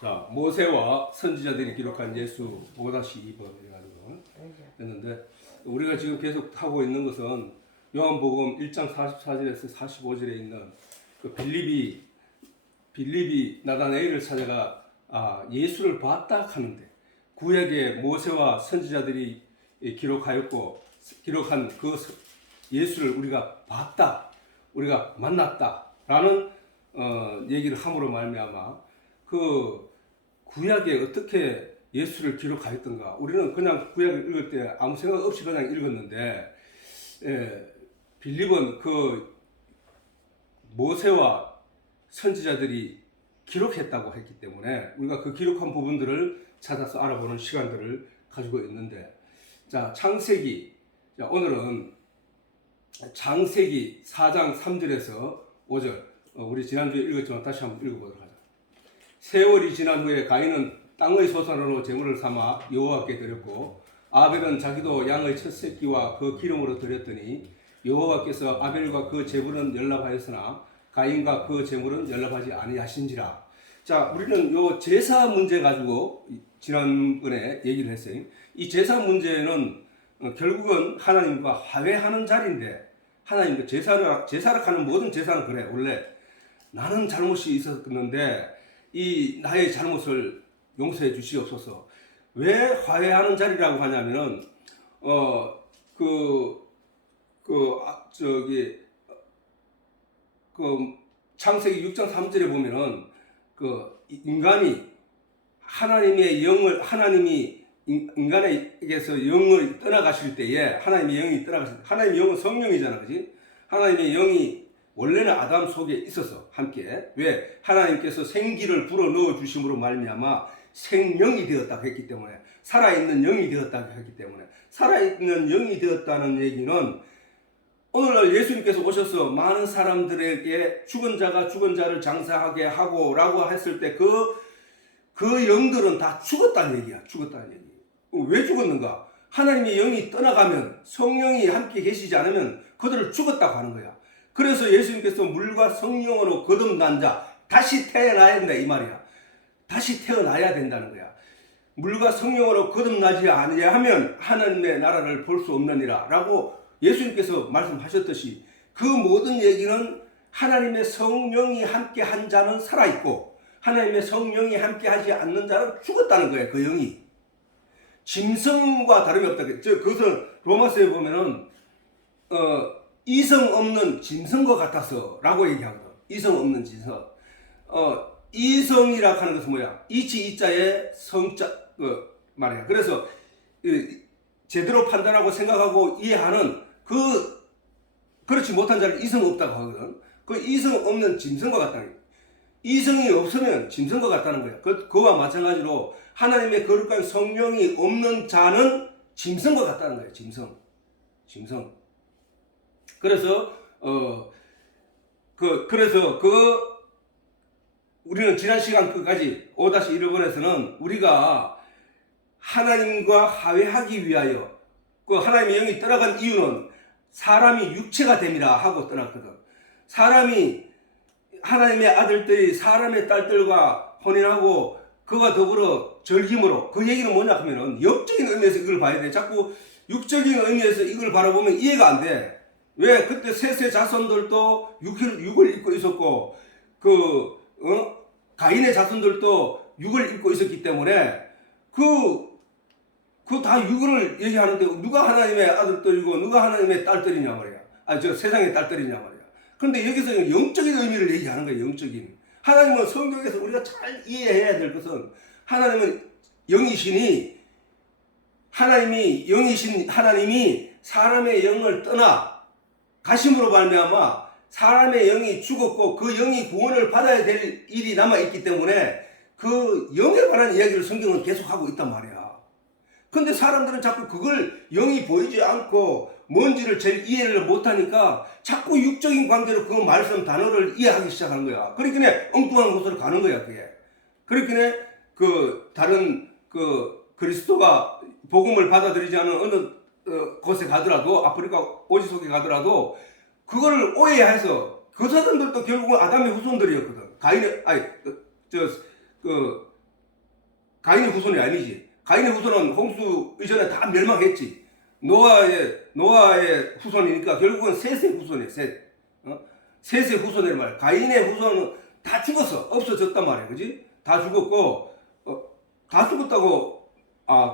자, 모세와 선지자들이 기록한 예수 5-2번이라는 했는데 우리가 지금 계속 하고 있는 것은 요한복음 1장 44절에서 45절에 있는 그 빌립이 나다나엘을 찾아가 예수를 봤다 하는데 구약의 모세와 선지자들이 기록한 그 예수를 우리가 봤다, 우리가 만났다라는 얘기를 함으로 말미암아 그 구약에 어떻게 예수를 기록하였던가. 우리는 그냥 구약을 읽을 때 아무 생각 없이 그냥 읽었는데 빌립은 그 모세와 선지자들이 기록했다고 했기 때문에 우리가 그 기록한 부분들을 찾아서 알아보는 시간들을 가지고 있는데, 자, 창세기, 자, 오늘은 창세기 4장 3절에서 5절, 우리 지난주에 읽었지만 다시 한번 읽어보도록 하자. 세월이 지난 후에 가인은 땅의 소산으로 제물을 삼아 여호와께 드렸고 아벨은 자기도 양의 첫 새끼와 그 기름으로 드렸더니 여호와께서 아벨과 그 제물은 연락하였으나 가인과 그 제물은 연락하지 아니하신지라. 자, 우리는 요 제사 문제 가지고 지난번에 얘기를 했어요. 이 제사 문제는 결국은 하나님과 화해하는 자리인데, 하나님과 제사를 하는 모든 제사는 그래. 원래 나는 잘못이 있었는데 이 나의 잘못을 용서해 주시옵소서. 왜 화해하는 자리라고 하냐면은 창세기 6장 3절에 보면은 그 인간이 하나님이 인간에게서 영을 떠나가실 때에 하나님의 영은 성령이잖아, 그지? 하나님의 영이 원래는 아담 속에 있어서 함께, 왜? 하나님께서 생기를 불어 넣어 주심으로 말미암아 생명이 되었다고 했기 때문에, 살아있는 영이 되었다고 했기 때문에, 살아있는 영이 되었다는 얘기는 오늘날 예수님께서 오셔서 많은 사람들에게 죽은 자가 죽은 자를 장사하게 하고 라고 했을 때 그 영들은 다 죽었다는 얘기야. 죽었다는 얘기. 왜 죽었는가? 하나님의 영이 떠나가면, 성령이 함께 계시지 않으면 그들을 죽었다고 하는 거야. 그래서 예수님께서 물과 성령으로 거듭난 자, 다시 태어나야 된다 이 말이야. 다시 태어나야 된다는 거야. 물과 성령으로 거듭나지 아니하면 하나님의 나라를 볼 수 없느니라 라고 예수님께서 말씀하셨듯이, 그 모든 얘기는 하나님의 성령이 함께 한 자는 살아있고 하나님의 성령이 함께 하지 않는 자는 죽었다는 거예요. 그 영이 짐승과 다름이 없다. 그것은 로마서에 보면은 이성 없는 짐승과 같아서 라고 얘기하거든. 이성 없는 짐승. 이성이라 하는 것은 뭐야? 이자에 성자 말이야. 그래서 제대로 판단하고 생각하고 이해하는 그렇지 못한 자를 이성 없다고 하거든. 그 이성 없는 짐승과 같다는 거야. 이성이 없으면 짐승과 같다는 거야. 그와 마찬가지로 하나님의 거룩한 성령이 없는 자는 짐승과 같다는 거야. 짐승. 그래서 우리는 지난 시간 끝까지 5-1번에서는 우리가 하나님과 화해하기 위하여 그 하나님의 영이 떠나간 이유는 사람이 육체가 됨이라 하고 떠났거든. 사람이 하나님의 아들들이 사람의 딸들과 혼인하고 그와 더불어 절김으로, 그 얘기는 뭐냐 하면은 영적인 의미에서 이걸 봐야 돼. 자꾸 육적인 의미에서 이걸 바라보면 이해가 안 돼. 왜? 그때 셋의 자손들도 육을 입고 있었고 가인의 자손들도 육을 입고 있었기 때문에 다 육을 얘기하는데 누가 하나님의 아들들이고 누가 하나님의 딸들이냐 말이야. 세상의 딸들이냐 말이야. 그런데 여기서 영적인 의미를 얘기하는 거예요. 영적인. 하나님은 성경에서 우리가 잘 이해해야 될 것은, 하나님은 영이시니 하나님이 사람의 영을 떠나 가심으로 말미암아 사람의 영이 죽었고 그 영이 구원을 받아야 될 일이 남아있기 때문에 그 영에 관한 이야기를 성경은 계속하고 있단 말이야. 근데 사람들은 자꾸 그걸 영이 보이지 않고 뭔지를 제일 이해를 못하니까 자꾸 육적인 관계로 그 말씀 단어를 이해하기 시작하는 거야. 그러니까 엉뚱한 곳으로 가는 거야, 그게. 그러니까 다른 그리스도가 복음을 받아들이지 않은 어느 곳에 가더라도, 아프리카 오지 속에 가더라도 그거를 오해해서 그 사람들도 결국은 아담의 후손들이었거든. 가인의 후손이 아니지. 가인의 후손은 홍수 이전에 다 멸망했지. 노아의 후손이니까 결국은 셋의 후손이에요. 셋. 셋의 후손이란 말이야. 가인의 후손은 다 죽었어. 없어졌단 말이야. 그지? 다 죽었고, 다 죽었다고,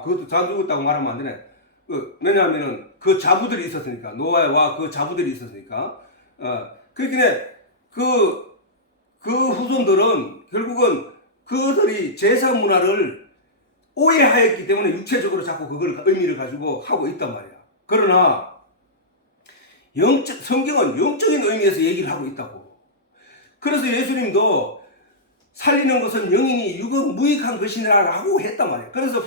그것도 다 죽었다고 말하면 안 되네. 왜냐하면은 그 자부들이 있었으니까. 노아와 그 자부들이 있었으니까. 그러니까 그 후손들은 결국은 그들이 제사 문화를 오해하였기 때문에 육체적으로 자꾸 그걸 의미를 가지고 하고 있단 말이야. 그러나 성경은 영적인 의미에서 얘기를 하고 있다고. 그래서 예수님도 살리는 것은 영이니 육은 무익한 것이라고 했단 말이야. 그래서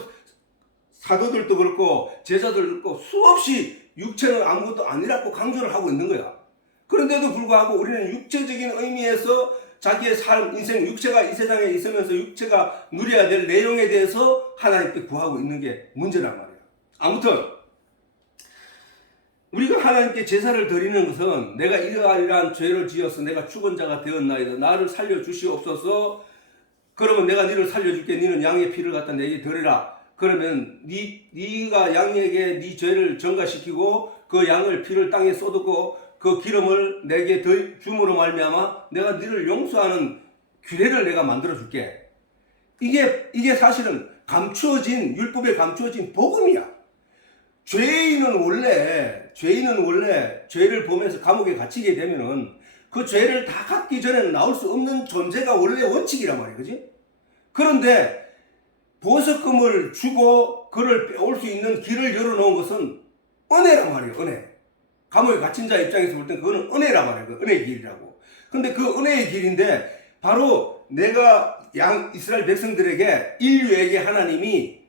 사도들도 그렇고 제자들도 그렇고 수없이 육체는 아무것도 아니라고 강조를 하고 있는 거야. 그런데도 불구하고 우리는 육체적인 의미에서 자기의 삶, 인생, 육체가 이 세상에 있으면서 육체가 누려야 될 내용에 대해서 하나님께 구하고 있는 게 문제란 말이야. 아무튼 우리가 하나님께 제사를 드리는 것은 내가 이러한 죄를 지어서 내가 죽은 자가 되었나이다. 나를 살려주시옵소서. 그러면 내가 너를 살려줄게. 너는 양의 피를 갖다 내게 드리라. 그러면 네가 양에게 네 죄를 전가시키고 그 양을 피를 땅에 쏟고 그 기름을 내게 줌으로 말미암아 내가 너를 용서하는 규례를 내가 만들어 줄게. 이게 사실은 감추어진 율법에 감추어진 복음이야. 죄인은 원래 죄를 보면서 감옥에 갇히게 되면은 그 죄를 다 갚기 전에는 나올 수 없는 존재가 원래 원칙이란 말이야. 그지? 그런데 보석금을 주고 그를 빼올 수 있는 길을 열어놓은 것은 은혜란 말이에요. 은혜. 감옥에 갇힌 자 입장에서 볼 땐 그거는 은혜란 말이에요. 그 은혜의 길이라고. 근데 그 은혜의 길인데 바로 내가 이스라엘 백성들에게 인류에게 하나님이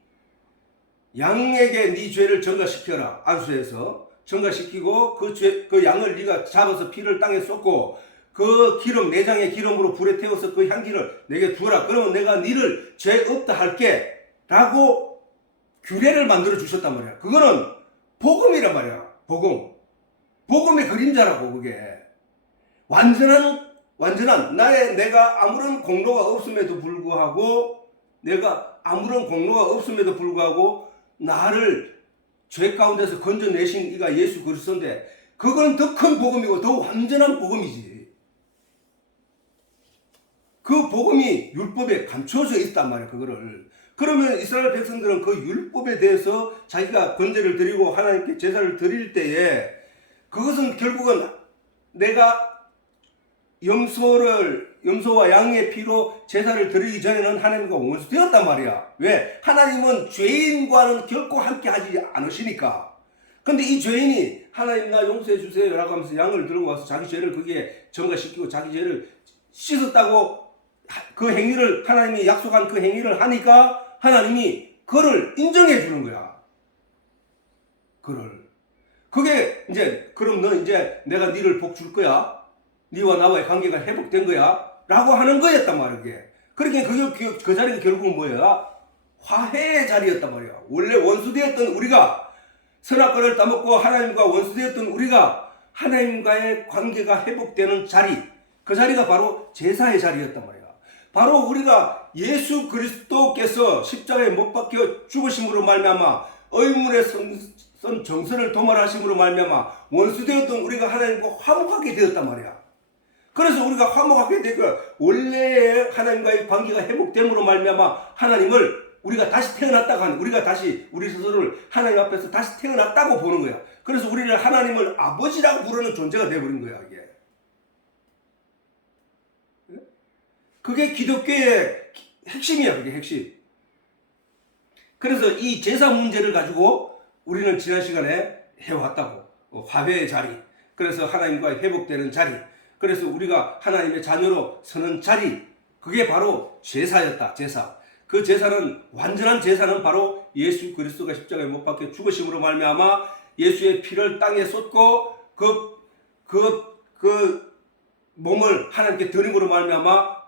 양에게 네 죄를 전가시켜라. 안수해서 전가시키고 그 양을 네가 잡아서 피를 땅에 쏟고 그 기름 내장의 기름으로 불에 태워서 그 향기를 내게 주어라. 그러면 내가 너를 죄 없다 할게 라고 규례를 만들어 주셨단 말이야. 그거는 복음이란 말이야. 복음의 그림자라고. 그게 완전한 내가 아무런 공로가 없음에도 불구하고 나를 죄 가운데서 건져내신 이가 예수 그리스도인데 그건 더 큰 복음이고 더 완전한 복음이지. 그 복음이 율법에 감춰져 있단 말이야. 그거를. 그러면 이스라엘 백성들은 그 율법에 대해서 자기가 번제를 드리고 하나님께 제사를 드릴 때에 그것은 결국은 내가 염소와 양의 피로 제사를 드리기 전에는 하나님과 원수되었단 말이야. 왜? 하나님은 죄인과는 결코 함께 하지 않으시니까. 근데 이 죄인이 하나님 나 용서해 주세요 라고 하면서 양을 들고 와서 자기 죄를 거기에 전가시키고 자기 죄를 씻었다고 그 행위를 하나님이 약속한 그 행위를 하니까 하나님이 그를 인정해 주는 거야. 그게 이제 그럼 너 이제 내가 너를 복 줄 거야. 네와 나와의 관계가 회복된 거야. 라고 하는 거였단 말이야. 그러니까 그 자리가 결국은 뭐야? 화해의 자리였단 말이야. 원래 원수되었던 우리가 선악과를 따먹고 하나님과 원수되었던 우리가 하나님과의 관계가 회복되는 자리, 그 자리가 바로 제사의 자리였단 말이야. 바로 우리가 예수 그리스도께서 십자가에 못 박혀 죽으심으로 말미암아 의문의 선 정선을 도말하심으로 말미암아 원수되었던 우리가 하나님과 화목하게 되었단 말이야. 그래서 우리가 화목하게 되고 원래의 하나님과의 관계가 회복됨으로 말미암아 하나님을 우리가 다시 태어났다고 하는, 우리가 다시 우리 스스로를 하나님 앞에서 다시 태어났다고 보는 거야. 그래서 우리를 하나님을 아버지라고 부르는 존재가 되어버린 거야. 이게 그게 기독교의 핵심이야. 그게 핵심. 그래서 이 제사 문제를 가지고 우리는 지난 시간에 해왔다고. 화해의 자리, 그래서 하나님과 회복되는 자리, 그래서 우리가 하나님의 자녀로 서는 자리, 그게 바로 제사였다. 제사. 그 제사는, 완전한 제사는 바로 예수 그리스도가 십자가에 못 박혀 죽으심으로 말미암아 예수의 피를 땅에 쏟고 그 몸을 하나님께 드림으로 말미암아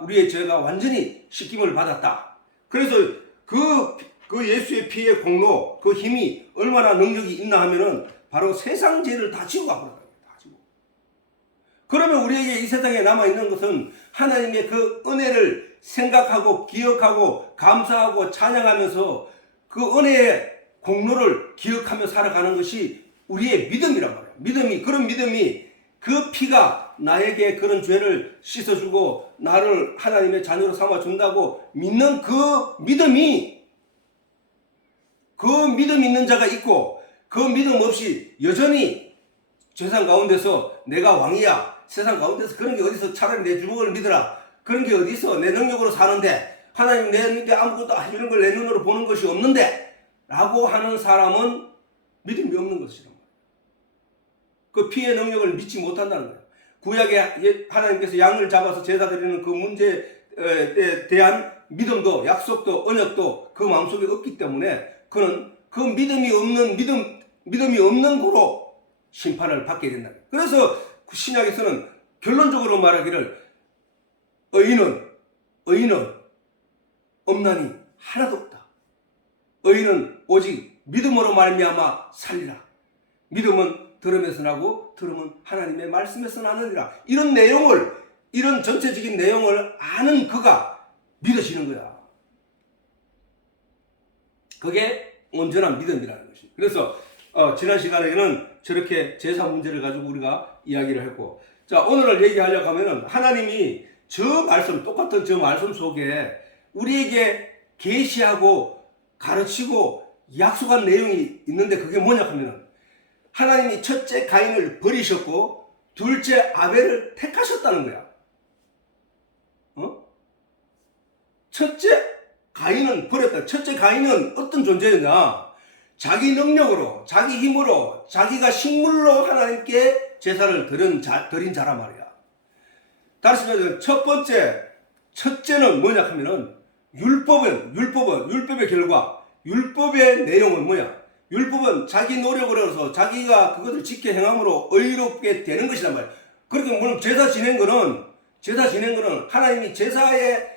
우리의 죄가 완전히 씻김을 받았다. 그래서 그 예수의 피의 공로, 그 힘이 얼마나 능력이 있나 하면은 바로 세상 죄를 다 지고 가버렸다. 다 지고. 그러면 우리에게 이 세상에 남아있는 것은 하나님의 그 은혜를 생각하고 기억하고 감사하고 찬양하면서 그 은혜의 공로를 기억하며 살아가는 것이 우리의 믿음이란 말이에요. 그런 믿음이 그 피가 나에게 그런 죄를 씻어주고 나를 하나님의 자녀로 삼아준다고 믿는 그 믿음이, 그 믿음 있는 자가 있고 그 믿음 없이 여전히 세상 가운데서 내가 왕이야, 세상 가운데서 그런 게 어디서, 차라리 내 주먹을 믿어라, 그런 게 어디서 내 능력으로 사는데, 하나님 내게 아무것도 해주는 걸 내 눈으로 보는 것이 없는데 라고 하는 사람은 믿음이 없는 것이란 말이에요. 그 피의 능력을 믿지 못한다는 거예요. 구약에 하나님께서 양을 잡아서 제사 드리는 그 문제에 대한 믿음도 약속도 언약도 그 마음속에 없기 때문에 그는 그 믿음이 없는 거로 심판을 받게 된다. 그래서 신약에서는 결론적으로 말하기를 의인은 없나니 하나도 없다. 의인은 오직 믿음으로 말미암아 살리라. 믿음은 들음에서 나고 들음은 하나님의 말씀에서 나느니라. 이런 전체적인 내용을 아는 그가 믿어지는 거야. 그게 온전한 믿음이라는 것입니다. 그래서 지난 시간에는 저렇게 제사 문제를 가지고 우리가 이야기를 했고, 자, 오늘 얘기하려고 하면은 하나님이 똑같은 저 말씀 속에 우리에게 계시하고 가르치고 약속한 내용이 있는데, 그게 뭐냐 하면은 하나님이 첫째 가인을 버리셨고 둘째 아벨을 택하셨다는 거야. 첫째 가인은 버렸다. 첫째 가인은 어떤 존재였냐? 자기 능력으로, 자기 힘으로, 자기가 식물로 하나님께 제사를 드린 자란 말이야. 다시 말해서 첫째는 뭐냐 하면은 율법의 결과, 율법의 내용은 뭐야? 율법은 자기 노력으로 해서 자기가 그것을 지켜 행함으로 의롭게 되는 것이란 말이야. 그렇게 물론 제사 지낸 거는 하나님이 제사에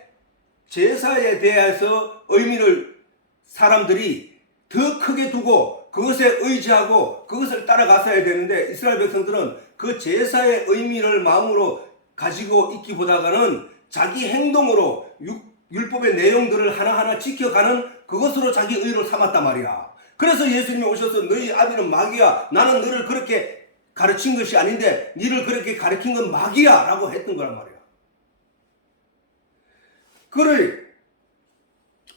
대해서 의미를 사람들이 더 크게 두고 그것에 의지하고 그것을 따라갔어야 되는데, 이스라엘 백성들은 그 제사의 의미를 마음으로 가지고 있기보다는 자기 행동으로 율법의 내용들을 하나하나 지켜가는 그것으로 자기 의를 삼았단 말이야. 그래서 예수님이 오셔서 너희 아비는 마귀야, 나는 너를 그렇게 가르친 것이 아닌데 너를 그렇게 가르친 건 마귀야 라고 했던 거란 말이야. 그를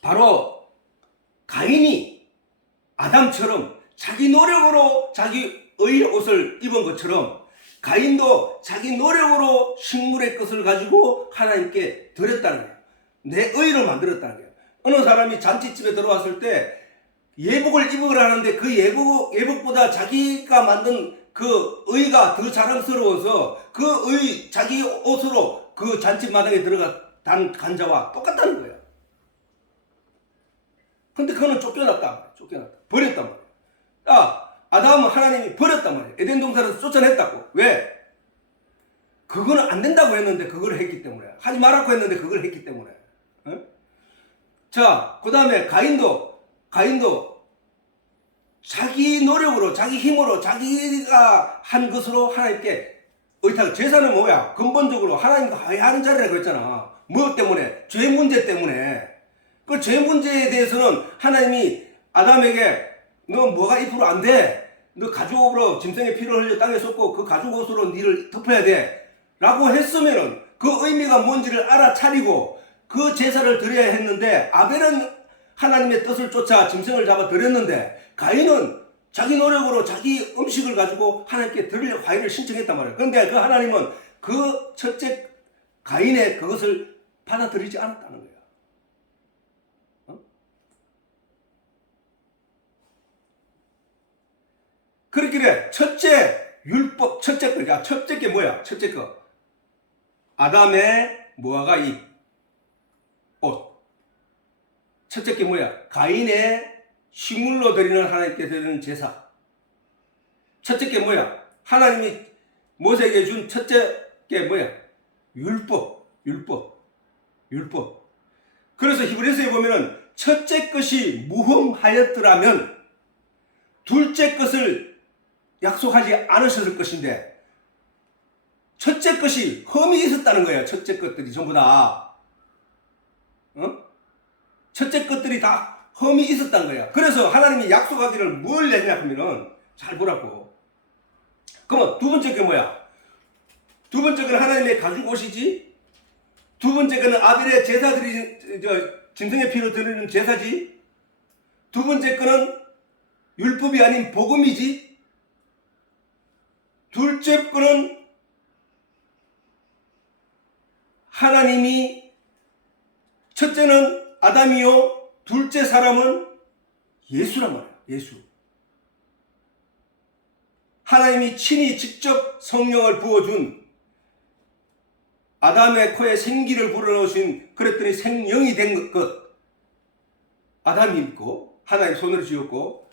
바로 가인이 아담처럼 자기 노력으로 자기 의의 옷을 입은 것처럼 가인도 자기 노력으로 식물의 것을 가지고 하나님께 드렸다는 거예요. 내 의를 만들었다는 거예요. 어느 사람이 잔치집에 들어왔을 때 예복을 입으라 하는데 그 예복보다 자기가 만든 그 의가 더 자랑스러워서 자기 옷으로 그 잔치마당에 들어간 간자와 똑같다는 거예요. 근데 그거는 쫓겨났다. 버렸단 말이에요. 아담은 하나님이 버렸단 말이에요. 에덴 동산에서 쫓아냈다고. 왜? 그거는 안 된다고 했는데 그걸 했기 때문에. 하지 말라고 했는데 그걸 했기 때문에. 자, 그 다음에 가인도 자기 노력으로, 자기 힘으로, 자기가 한 것으로 하나님께 의탁. 제사는 뭐야? 근본적으로 하나님과 화해하는 자리라고 했잖아. 뭐 때문에? 죄 문제 때문에. 그 죄 문제에 대해서는 하나님이 아담에게 너 뭐가 입으로 안 돼. 너 가죽옷으로 짐승의 피를 흘려 땅에 쏟고 그 가죽옷으로 니를 덮어야 돼. 라고 했으면은 그 의미가 뭔지를 알아차리고 그 제사를 드려야 했는데, 아벨은 하나님의 뜻을 쫓아 짐승을 잡아 드렸는데 가인은 자기 노력으로 자기 음식을 가지고 하나님께 드리려고 화해를 신청했단 말이에요. 그런데 그 하나님은 그 첫째 가인의 그것을 받아들이지 않았다는 거예요. 그렇길래 첫째 게 뭐야? 첫째 거 아담의 모아가 입 옷. 첫째 게 뭐야? 가인의 식물로 드리는 하나님께 드리는 제사. 첫째 게 뭐야? 하나님이 모세에게 준 첫째 게 뭐야? 율법. 그래서 히브리서에 보면은 첫째 것이 무흠하였더라면 둘째 것을 약속하지 않으셨을 것인데, 첫째 것이 흠이 있었다는 거예요. 첫째 것들이 전부 다. 첫째 것들이 다 흠이 있었다는 거야. 그래서 하나님이 약속하기를 뭘 했냐 하면은 잘 보라고. 그러면 두 번째 게 뭐야? 두 번째 거는 하나님의 가지고 오시지. 두 번째 거는 아벨의 제사들이 짐승의 피로 드리는 제사지. 두 번째 거는 율법이 아닌 복음이지. 둘째 거는 하나님이 첫째는 아담이요 둘째 사람은 예수란 말이야. 예수. 하나님이 친히 직접 성령을 부어준 아담의 코에 생기를 불어넣으신 그랬더니 생명이 된 것. 아담이 있고 하나님 손으로 지었고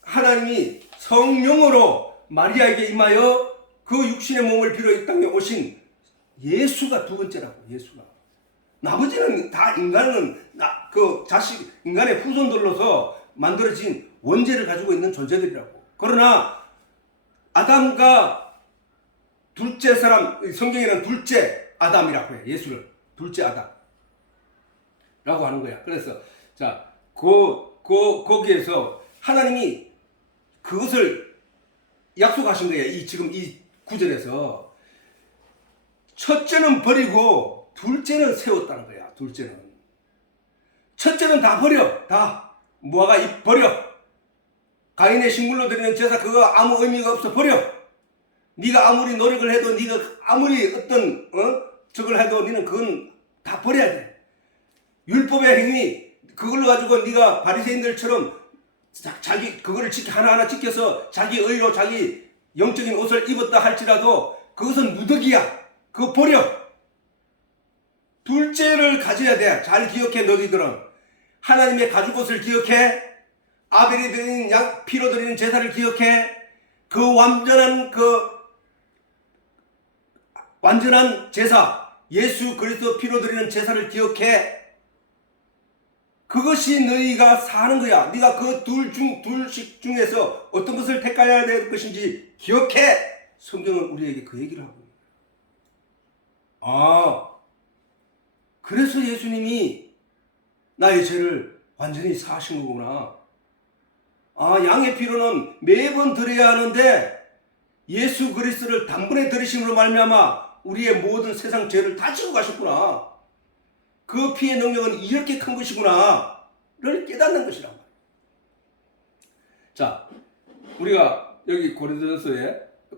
하나님이 성령으로 마리아에게 임하여 그 육신의 몸을 빌어 이 땅에 오신 예수가 두 번째라고. 예수가. 나머지는 다 인간은 인간의 후손들로서 만들어진 원죄를 가지고 있는 존재들이라고. 그러나 아담과 둘째 사람, 성경에는 둘째 아담이라고 해. 예수를 둘째 아담 라고 하는 거야. 그래서 자, 거기에서 하나님이 그것을 약속하신 거예요. 지금 이 구절에서 첫째는 버리고 둘째는 세웠다는 거야. 둘째는. 첫째는 다 버려. 다 무화과 버려. 가인의 식물로 드리는 제사 그거 아무 의미가 없어. 버려. 네가 아무리 노력을 해도 네가 아무리 어떤 저걸 해도 너는 그건 다 버려야 돼. 율법의 행위 그걸로 가지고 네가 바리새인들처럼 자기 그거를 하나하나 지켜서 자기 의로 자기 영적인 옷을 입었다 할지라도 그것은 무덕이야. 그거 버려. 둘째를 가져야 돼. 잘 기억해. 너희들은 하나님의 가죽옷을 기억해. 아벨이 드린 피로 드리는 제사를 기억해. 그 완전한 제사, 예수 그리스도 피로 드리는 제사를 기억해. 그것이 너희가 사는 거야. 네가 그 둘씩 중에서 어떤 것을 택해야 될 것인지 기억해. 성경은 우리에게 그 얘기를 하고 있는 거야. 그래서 예수님이 나의 죄를 완전히 사하신 거구나. 양의 피로는 매번 드려야 하는데 예수 그리스도를 단번에 들이심으로 말미암아 우리의 모든 세상 죄를 다 지고 가셨구나. 그 피의 능력은 이렇게 큰 것이구나를 깨닫는 것이란 말이야. 자, 우리가 여기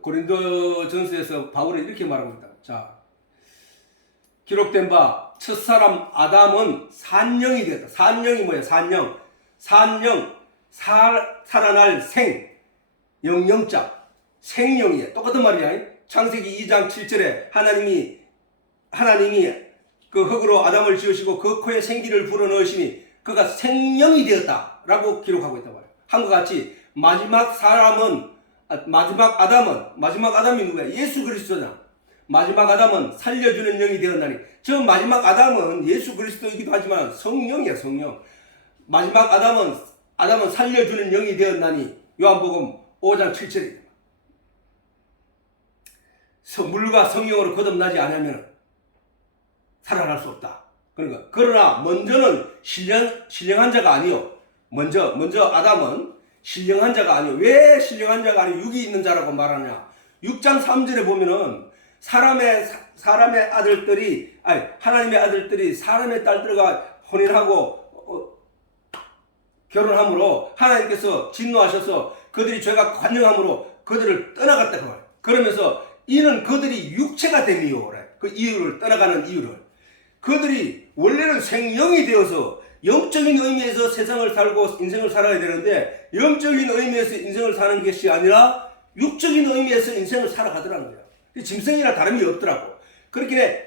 고린도전서에서 바울은 이렇게 말하고 있다. 자, 기록된 바 첫사람 아담은 산령이 되었다. 산령이 뭐야? 산령. 살아날 영영자. 생명이에요. 똑같은 말이야. 창세기 2장 7절에 하나님이 그 흙으로 아담을 지으시고 그 코에 생기를 불어넣으시니 그가 생명이 되었다라고 기록하고 있단 말이에요. 한과 같이 마지막 아담이 누구야? 예수 그리스도잖아. 마지막 아담은 살려주는 영이 되었나니. 저 마지막 아담은 예수 그리스도이기도 하지만 성령이야. 성령. 마지막 아담은 살려주는 영이 되었나니. 요한복음 5장 7절입니다. 물과 성령으로 거듭나지 않으면 살아날 수 없다. 그러나 먼저는 신령한 자가 아니요. 먼저 아담은 신령한 자가 아니요. 왜 신령한 자가 아니요? 육이 있는 자라고 말하냐? 6장 3절에 보면은 하나님의 아들들이 사람의 딸들과 혼인하고 결혼함으로 하나님께서 진노하셔서 그들이 죄가 관영함으로 그들을 떠나갔다 그 말이에요. 그러면서 이는 그들이 육체가 됨이요. 그래. 그 이유를 떠나가는 이유를 그들이 원래는 생명이 되어서 영적인 의미에서 세상을 살고 인생을 살아야 되는데 영적인 의미에서 인생을 사는 것이 아니라 육적인 의미에서 인생을 살아가더라는 거야. 짐승이나 다름이 없더라고. 그렇게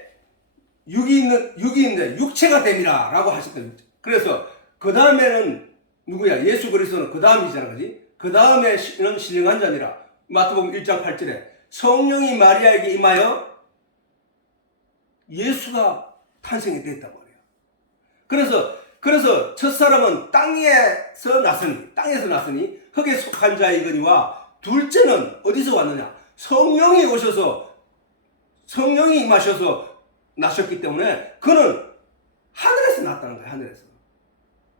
육이 있는데 육체가 됨이라 라고 하셨거든요. 그래서 그 다음에는 누구야? 예수 그리스도는 그 다음이잖아. 그지? 그 다음에는 신령한 자니라. 마태복음 1장 8절에 성령이 마리아에게 임하여 예수가 탄생이 됐단 말이에요. 그래서 첫사람은 땅에서 났으니 흙에 속한 자이거니와 둘째는 어디서 왔느냐? 성령이 오셔서 성령이 임하셔서 나셨기 때문에 그는 하늘에서 났다는 거예요.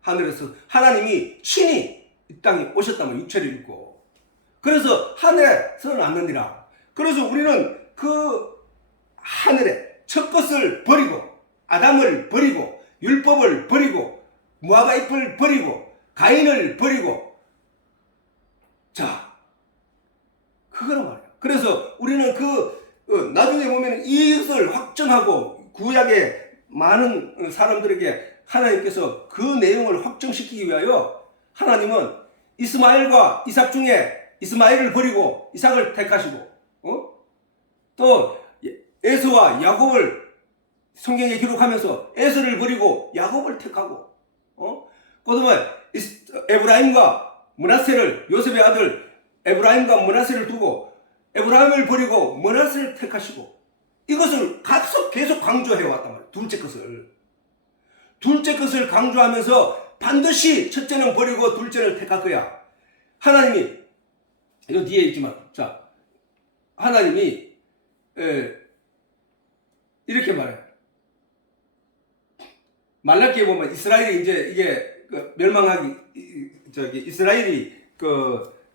하늘에서 하나님이 친히 이 땅에 오셨다면 육체를 입고, 그래서 하늘에서 났느니라. 그래서 우리는 그 하늘에 첫 것을 버리고, 아담을 버리고, 율법을 버리고, 모아바입을 버리고, 가인을 버리고, 자, 그거란 말이야. 그래서 우리는 나중에 보면 이것을 확정하고, 구약의 많은 사람들에게 하나님께서 그 내용을 확정시키기 위하여 하나님은 이스마엘과 이삭 중에 이스마엘을 버리고 이삭을 택하시고, 또 에서와 야곱을 성경에 기록하면서 에서를 버리고 야곱을 택하고, 그다음에 에브라임과 므낫세를, 요셉의 아들 에브라임과 므낫세를 두고 에브라임을 버리고 므낫세를 택하시고, 이것을 계속 강조해 왔단 말이에요. 둘째 것을 강조하면서 반드시 첫째는 버리고 둘째를 택할 거야. 하나님이, 이거 뒤에 있지만, 자, 하나님이 이렇게 말해요. 말라기에 보면 이스라엘이 이제 이게 멸망하기, 이스라엘이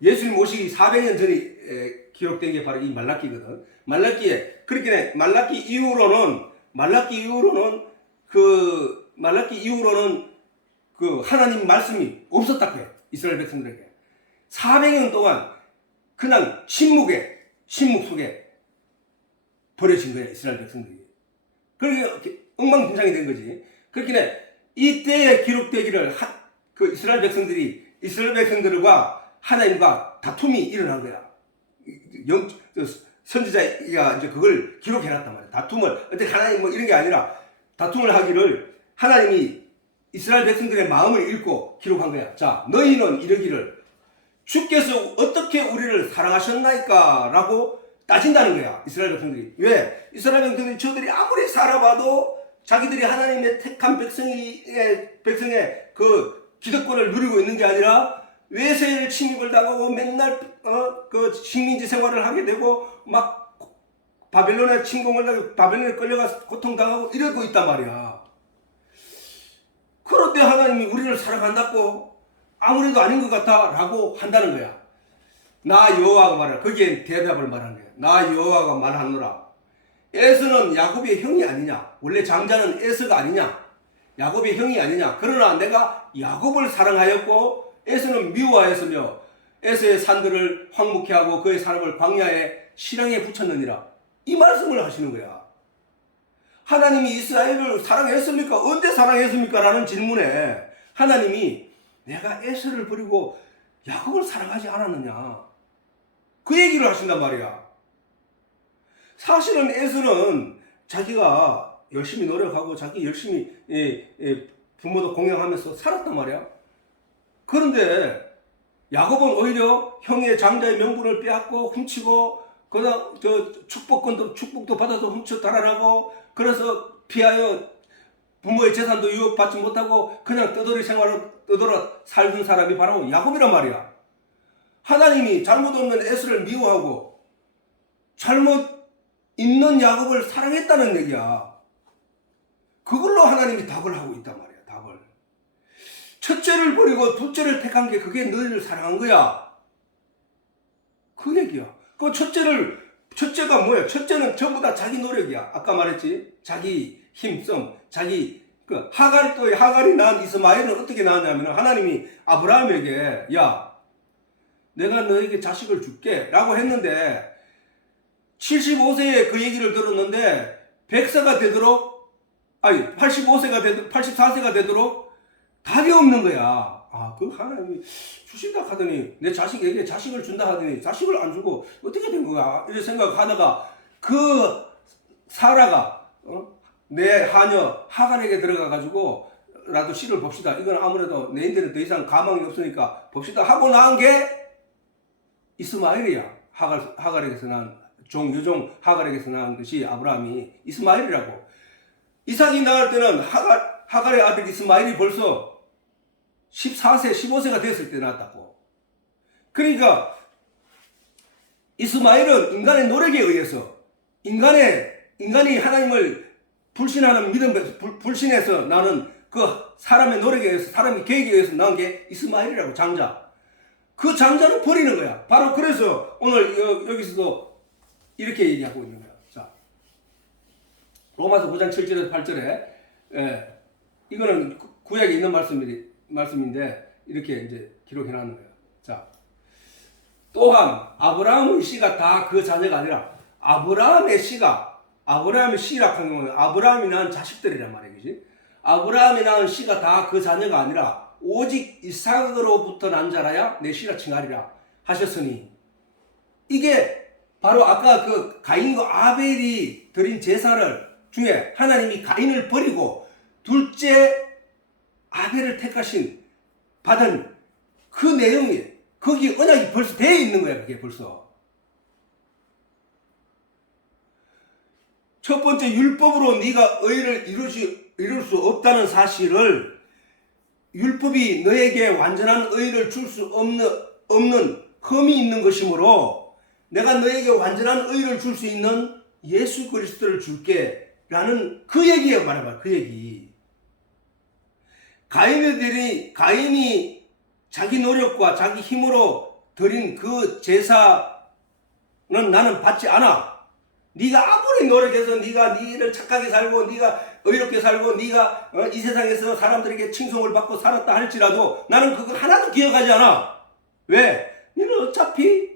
예수님 오시기 400년 전에 기록된 게 바로 이 말라기거든. 말라기에, 그렇게 말라기 이후로는 하나님 말씀이 없었다고 해요. 이스라엘 백성들에게. 400년 동안 그냥 침묵 속에 버려진 거예요. 이스라엘 백성들이. 그렇게 엉망진창이 된 거지. 그렇게 이때에 기록되기를 이스라엘 백성들과 하나님과 다툼이 일어난 거야. 선지자가 이제 그걸 기록해놨단 말이야. 다툼을, 어떻게 하나님 이런 게 아니라 다툼을 하기를 하나님이 이스라엘 백성들의 마음을 읽고 기록한 거야. 자, 너희는 이러기를 주께서 어떻게 우리를 사랑하셨나이까? 라고 따진다는 거야. 이스라엘 백성들이. 왜? 이스라엘 백성들이 저들이 아무리 살아봐도 자기들이 하나님의 택한 백성의 그 기득권을 누리고 있는 게 아니라 외세의 침입을 당하고 맨날 그 식민지 생활을 하게 되고 막 바벨론의 침공을 당하고 바벨론에 끌려가서 고통당하고 이러고 있단 말이야. 그런데 하나님이 우리를 사랑한다고 아무래도 아닌 것 같아 라고 한다는 거야. 나 여호와가 말하라. 거기에 대답을 말하는 거야. 나 여호와가 말하노라. 에서는 야곱의 형이 아니냐? 원래 장자는 에서가 아니냐? 야곱의 형이 아니냐? 그러나 내가 야곱을 사랑하였고 에서는 미워하였으며 에서의 산들을 황무케 하고 그의 사람을 광야에 실형에 붙였느니라. 이 말씀을 하시는 거야. 하나님이 이스라엘을 사랑했습니까? 언제 사랑했습니까? 라는 질문에 하나님이 내가 에서를 버리고 야곱을 사랑하지 않았느냐? 그 얘기를 하신단 말이야. 사실은 에서는 자기가 열심히 노력하고 자기 열심히 부모도 공양하면서 살았단 말이야. 그런데 야곱은 오히려 형의 장자의 명분을 빼앗고 훔치고 그다음 축복도 받아서 훔쳐 달아나고, 그래서 피하여 부모의 재산도 유업받지 못하고 그냥 떠돌이 생활을 떠돌아 살던 사람이 바로 야곱이란 말이야. 하나님이 잘못 없는 에서를 미워하고 잘못 있는 야곱을 사랑했다는 얘기야. 그걸로 하나님이 답을 하고 있단 말이야. 답을. 첫째를 버리고 둘째를 택한 게 그게 너희를 사랑한 거야. 그 얘기야. 그 첫째가 뭐야? 첫째는 전부 다 자기 노력이야. 아까 말했지? 자기 힘씀, 하갈이 낳은 이스마엘은 어떻게 낳았냐면 하나님이 아브라함에게 야, 내가 너에게 자식을 줄게 라고 했는데 75세에 그 얘기를 들었는데 100세가 되도록, 84세가 되도록 답이 없는 거야. 그 하나님이 주신다 하더니 내 자식에게 자식을 준다 하더니 자식을 안 주고 어떻게 된 거야? 이렇게 생각하다가 그 사라가 내 하녀 하갈에게 들어가가지고 라도 씨를 봅시다. 이건 아무래도 내 인생에 더 이상 가망이 없으니까 봅시다 하고 낳은 게 이스마엘이야. 하갈에게서 난 유종 하갈에게서 낳은 것이 아브라함이 이스마엘이라고. 이삭이 낳을 때는 하갈의 아들 이스마엘이 벌써 14세, 15세가 됐을 때 낳았다고. 그러니까 이스마엘은 인간의 노력에 의해서, 인간의 인간이 하나님을 불신하는 믿음, 불신해서 나는 그 사람의 노력에 의해서, 사람의 계획에 의해서 나온 게 이스마엘이라고, 장자. 그 장자는 버리는 거야. 바로 그래서 오늘 여기서도 이렇게 얘기하고 있는 거야. 자, 로마서 9장 7절에서 8절에, 이거는 구약에 있는 말씀인데, 이렇게 이제 기록해 놨는 거예요. 자, 또한 아브라함의 씨가 다 그 자녀가 아니라 아브라함의 씨라 한 경우는 아브라함이 낳은 자식들이란 말이야, 그지? 아브라함이 낳은 씨가 다 그 자녀가 아니라 오직 이삭으로부터 난 자라야 내 씨라 칭하리라 하셨으니, 이게 바로 아까 그 가인과 아벨이 드린 제사를 중에 하나님이 가인을 버리고 둘째 아벨을 택하신 받은 그 내용이, 거기 언약이 벌써 되어 있는 거야. 그게 벌써 첫 번째 율법으로 네가 의를 이룰 수 없다는 사실을, 율법이 너에게 완전한 의를 줄 수 없는 흠이 있는 것이므로 내가 너에게 완전한 의를 줄 수 있는 예수 그리스도를 줄게 라는 그 얘기예요. 말해봐, 그 얘기. 가인이 자기 노력과 자기 힘으로 드린 그 제사는 나는 받지 않아. 네가 아무리 노력해서 네가 네 일을 착하게 살고 네가 의롭게 살고 네가 이 세상에서 사람들에게 칭송을 받고 살았다 할지라도 나는 그거 하나도 기억하지 않아. 왜? 너는 어차피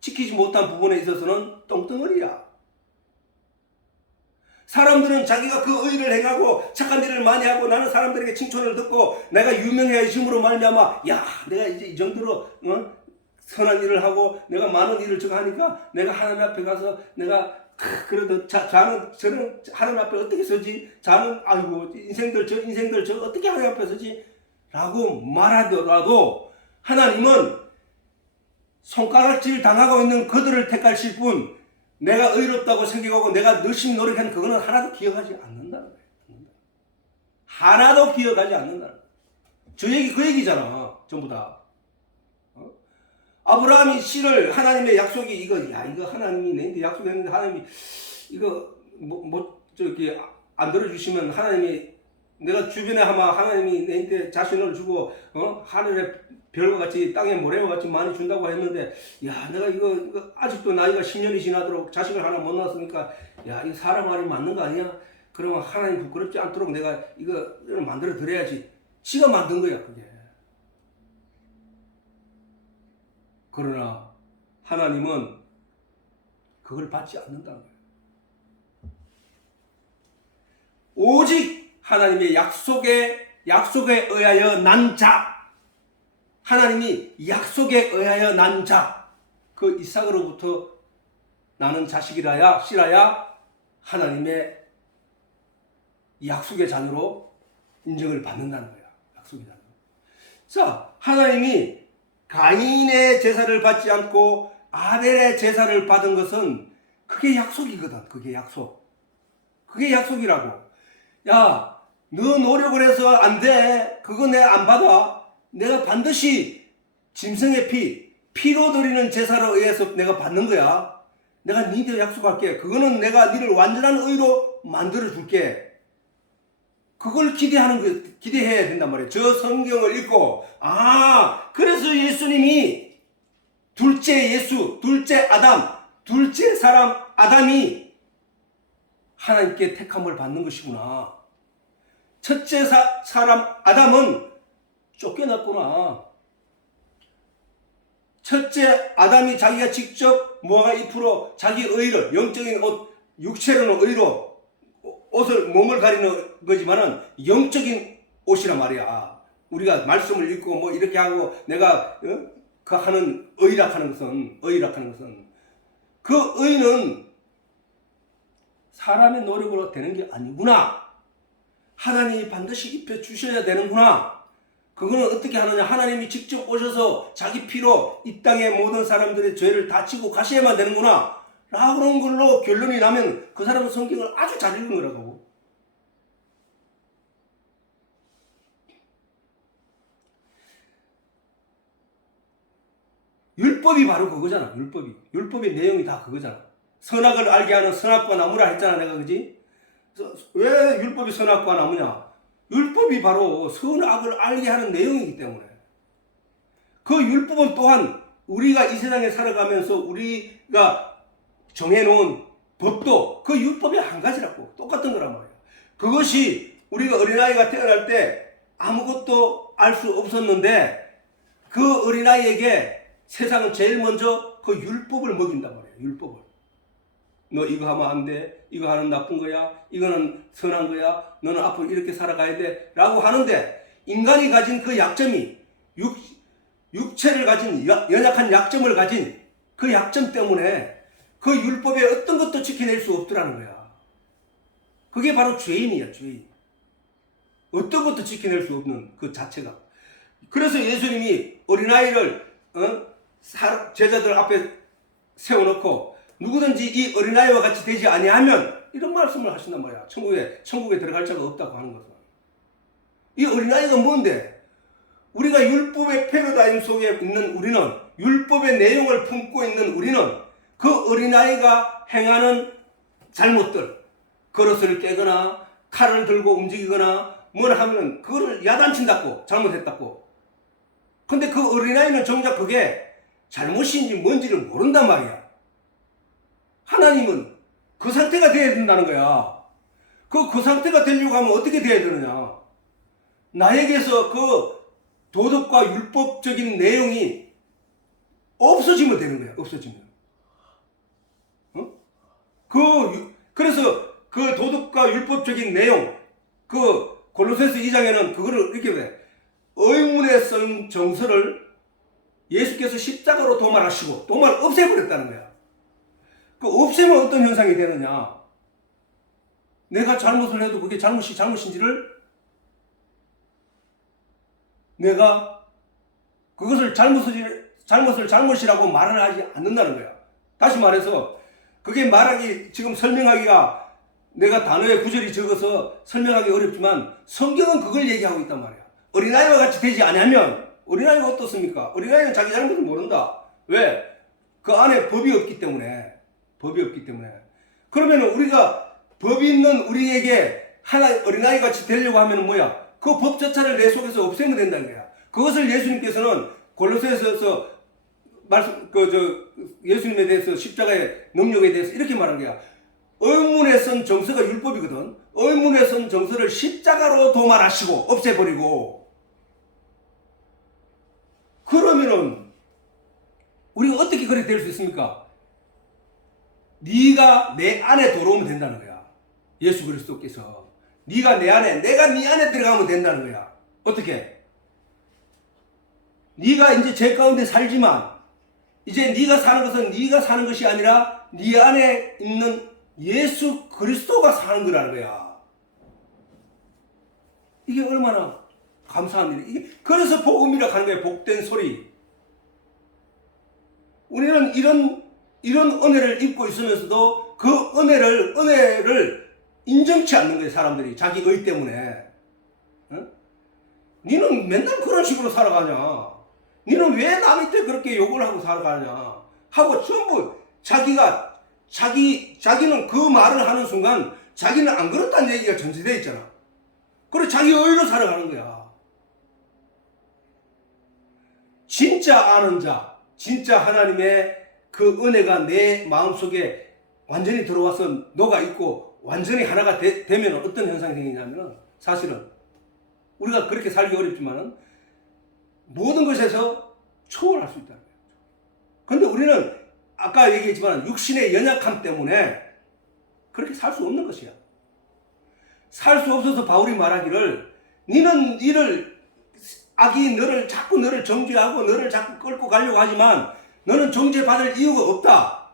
지키지 못한 부분에 있어서는 똥덩어리야. 사람들은 자기가 그 의를 행하고 착한 일을 많이 하고 나는 사람들에게 칭찬을 듣고 내가 유명해짐으로 말미암아, 야, 내가 이제 이 정도로 선한 일을 하고 내가 많은 일을 저거 하니까 내가 하나님 앞에 가서 내가 그래도 저는 하나님 앞에 어떻게 서지? 자는 아이고 인생들 저 어떻게 하나님 앞에 서지? 라고 말하더라도 하나님은 손가락질 당하고 있는 그들을 택하실 뿐, 내가 의롭다고 생각하고 내가 열심히 노력한 그거는 하나도 기억하지 않는다는 거예요. 하나도 기억하지 않는다는 거예요. 저 얘기 그 얘기잖아. 전부 다. 아브라함이 씨를 하나님의 약속이 이거 하나님이 내한테 약속했는데 하나님이 이거 저기 안 들어주시면 하나님이, 내가 주변에 아마 하나님이 내한테 자신을 주고 하늘의 별과 같이 땅의 모래와 같이 많이 준다고 했는데, 야, 내가 이거 아직도 나이가 10년이 지나도록 자식을 하나 못 낳았으니까, 야, 이 사람 말이 맞는 거 아니야? 그러면 하나님 부끄럽지 않도록 내가 이걸 만들어 드려야지. 지가 만든 거야, 그게. 그러나 하나님은 그걸 받지 않는다는 거예요. 오직 하나님의 약속에 의하여 난 자, 하나님이 약속에 의하여 난 자, 그 이삭으로부터 나는 자식이라야 씨라야 하나님의 약속의 자녀로 인정을 받는다는 거야. 약속의 자녀. 자, 하나님이 가인의 제사를 받지 않고 아벨의 제사를 받은 것은 그게 약속이거든. 그게 약속. 그게 약속이라고. 야, 너 노력을 해서 안 돼. 그거 내가 안 받아. 내가 반드시 짐승의 피로 드리는 제사로 의해서 내가 받는 거야. 내가 니한테 약속할게. 그거는 내가 니를 완전한 의로 만들어 줄게. 그걸 기대해야 된단 말이에요. 저 성경을 읽고, 그래서 예수님이 둘째 사람 아담이 하나님께 택함을 받는 것이구나. 첫째 사람 아담은 쫓겨났구나. 첫째 아담이 자기가 직접 무화과 잎으로 자기 의를, 영적인 옷, 육체로는 의로 몸을 가리는 거지만은 영적인 옷이란 말이야. 우리가 말씀을 읽고 이렇게 하고 내가 그 하는 의락하는 것은 그 의는 사람의 노력으로 되는 게 아니구나. 하나님이 반드시 입혀 주셔야 되는구나. 그거는 어떻게 하느냐? 하나님이 직접 오셔서 자기 피로 이 땅의 모든 사람들의 죄를 다 지고 가셔야만 되는구나 라는 걸로 결론이 나면 그 사람은 성경을 아주 잘 읽은 거라고. 율법이 바로 그거잖아. 율법의 내용이 다 그거잖아. 선악을 알게 하는 선악과 나무라 했잖아 내가. 그지? 왜 율법이 선악과 나무냐? 율법이 바로 선악을 알게 하는 내용이기 때문에. 그 율법은 또한 우리가 이 세상에 살아가면서 우리가 정해놓은 법도 그 율법이 한 가지라고 똑같은 거란 말이에요. 그것이 우리가 어린아이가 태어날 때 아무것도 알 수 없었는데 그 어린아이에게 세상은 제일 먼저 그 율법을 먹인단 말이에요. 율법을. 너 이거 하면 안 돼. 이거 하는 나쁜 거야. 이거는 선한 거야. 너는 앞으로 이렇게 살아가야 돼. 라고 하는데 인간이 가진 그 약점이 육체를 가진 연약한 약점을 가진 그 약점 때문에 그 율법에 어떤 것도 지켜낼 수 없더라는 거야. 그게 바로 죄인이야. 죄인. 어떤 것도 지켜낼 수 없는 그 자체가. 그래서 예수님이 어린아이를 제자들 앞에 세워놓고 누구든지 이 어린아이와 같이 되지 아니하면 이런 말씀을 하신단 말이야. 천국에 들어갈 자가 없다고 하는 것은. 이 어린아이가 뭔데? 우리가 율법의 패러다임 속에 있는 우리는, 율법의 내용을 품고 있는 우리는 그 어린아이가 행하는 잘못들, 그릇을 깨거나 칼을 들고 움직이거나 뭘 하면 그거를 야단친다고, 잘못했다고. 근데 그 어린아이는 정작 그게 잘못인지 뭔지를 모른단 말이야. 하나님은 그 상태가 돼야 된다는 거야. 그 상태가 되려고 하면 어떻게 돼야 되느냐? 나에게서 그 도덕과 율법적인 내용이 없어지면 되는 거야. 없어지면. 그래서 그 도덕과 율법적인 내용, 그 골로새서 2장에는 그거를 이렇게 돼. 의문에 쓴 정서를 예수께서 십자가로 도말하시고 도말 없애버렸다는 거야. 그 없애면 어떤 현상이 되느냐? 내가 잘못을 해도 그게 잘못인지를 내가 그것을 잘못을 잘못이라고 말을 하지 않는다는 거야. 다시 말해서 그게 지금 설명하기가 내가 단어의 구절이 적어서 설명하기 어렵지만 성경은 그걸 얘기하고 있단 말이야. 어린아이와 같이 되지 않으면 어린아이가 어떻습니까? 어린아이는 자기 잘못을 모른다. 왜? 그 안에 법이 없기 때문에. 그러면 우리가 법이 있는 우리에게 어린아이 같이 되려고 하면 뭐야? 그 법 자체를 내 속에서 없애면 된다는 거야. 그것을 예수님께서는 골로새서에서 예수님에 대해서 십자가의 능력에 대해서 이렇게 말한 거야. 의문에 쓴 정서가 율법이거든. 의문에 쓴 정서를 십자가로 도말하시고 없애버리고. 그러면은 우리가 어떻게 그렇게 될 수 있습니까? 네가 내 안에 들어오면 된다는 거야. 예수 그리스도께서. 네가 내 안에, 내가 네 안에 들어가면 된다는 거야. 어떻게? 네가 이제 죄 가운데 살지만 이제 네가 사는 것은 네가 사는 것이 아니라 네 안에 있는 예수 그리스도가 사는 거라는 거야. 이게 얼마나 감사한 일이야. 그래서 복음이라 하는 거야. 복된 소리. 우리는 이런 은혜를 입고 있으면서도 그 은혜를 인정치 않는 거예요. 사람들이 자기 의 때문에. 응? 니는 맨날 그런 식으로 살아가냐? 니는 왜 남한테 그렇게 욕을 하고 살아가냐? 하고 전부 자기는 그 말을 하는 순간 자기는 안 그렇다는 얘기가 전제되어 있잖아. 그래 자기 의로 살아가는 거야. 진짜 아는 자, 진짜 하나님의 그 은혜가 내 마음속에 완전히 들어와서 녹아 있고 완전히 하나가 되면 어떤 현상이 생기냐면 사실은 우리가 그렇게 살기 어렵지만은 모든 것에서 초월할 수 있다는 거예요. 그런데 우리는 아까 얘기했지만 육신의 연약함 때문에 그렇게 살 수 없는 것이야. 살 수 없어서 바울이 말하기를 악이 자꾸 너를 정죄하고 너를 자꾸 끌고 가려고 하지만 너는 정죄받을 이유가 없다.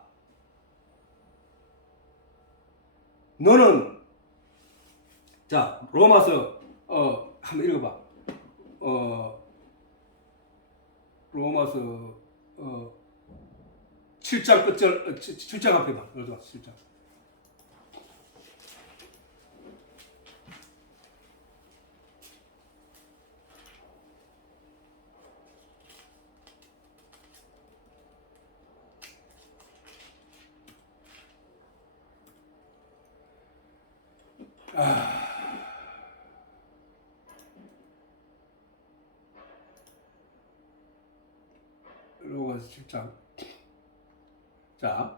너는 자 로마서 한번 읽어봐. 로마서 7장 끝절 7장 앞에 봐. 7장. 로마서 7장. 자,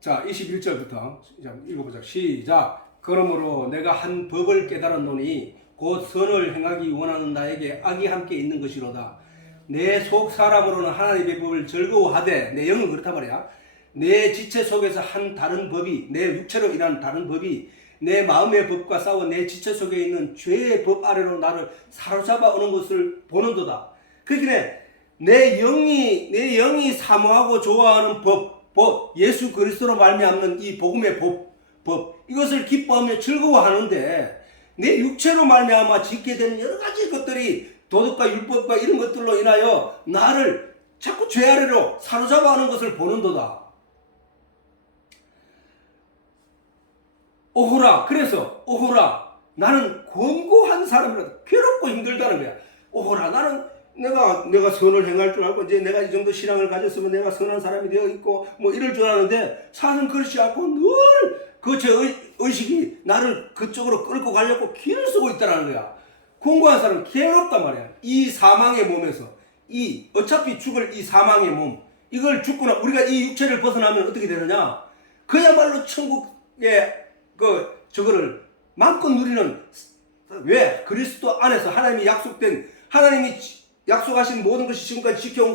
자, 21절부터 읽어보자. 시작. 그러므로 내가 한 법을 깨달았노니 곧 선을 행하기 원하는 나에게 악이 함께 있는 것이로다. 내 속 사람으로는 하나님의 법을 즐거워하되, 내 영은 그렇단 말이야. 내 지체 속에서 한 다른 법이, 내 육체로 일하는 다른 법이 내 마음의 법과 싸워 내 지체 속에 있는 죄의 법 아래로 나를 사로잡아 오는 것을 보는도다. 그러니까 내 영이 사모하고 좋아하는 법, 예수 그리스도로 말미암는 이 복음의 법, 이것을 기뻐하며 즐거워하는데, 내 육체로 말미암아 짓게 되는 여러 가지 것들이 도덕과 율법과 이런 것들로 인하여 나를 자꾸 죄 아래로 사로잡아 하는 것을 보는도다. 오호라. 그래서 오호라, 나는 권고한 사람이라도 괴롭고 힘들다는 거야. 오호라, 나는 내가 선을 행할 줄 알고 이제 내가 이 정도 신앙을 가졌으면 내가 선한 사람이 되어 있고 뭐 이럴 줄 아는데, 사는 그렇지 않고 늘 그 제 의식이 나를 그쪽으로 끌고 가려고 기를 쓰고 있다는 거야. 공고한 사람은 괴롭단 말이야. 이 사망의 몸에서, 이 어차피 죽을 이 사망의 몸, 이걸 죽거나 우리가 이 육체를 벗어나면 어떻게 되느냐? 그야말로 천국의 저거를 마음껏 누리는, 왜? 그리스도 안에서 하나님이 약속하신 모든 것이 지금까지 지켜져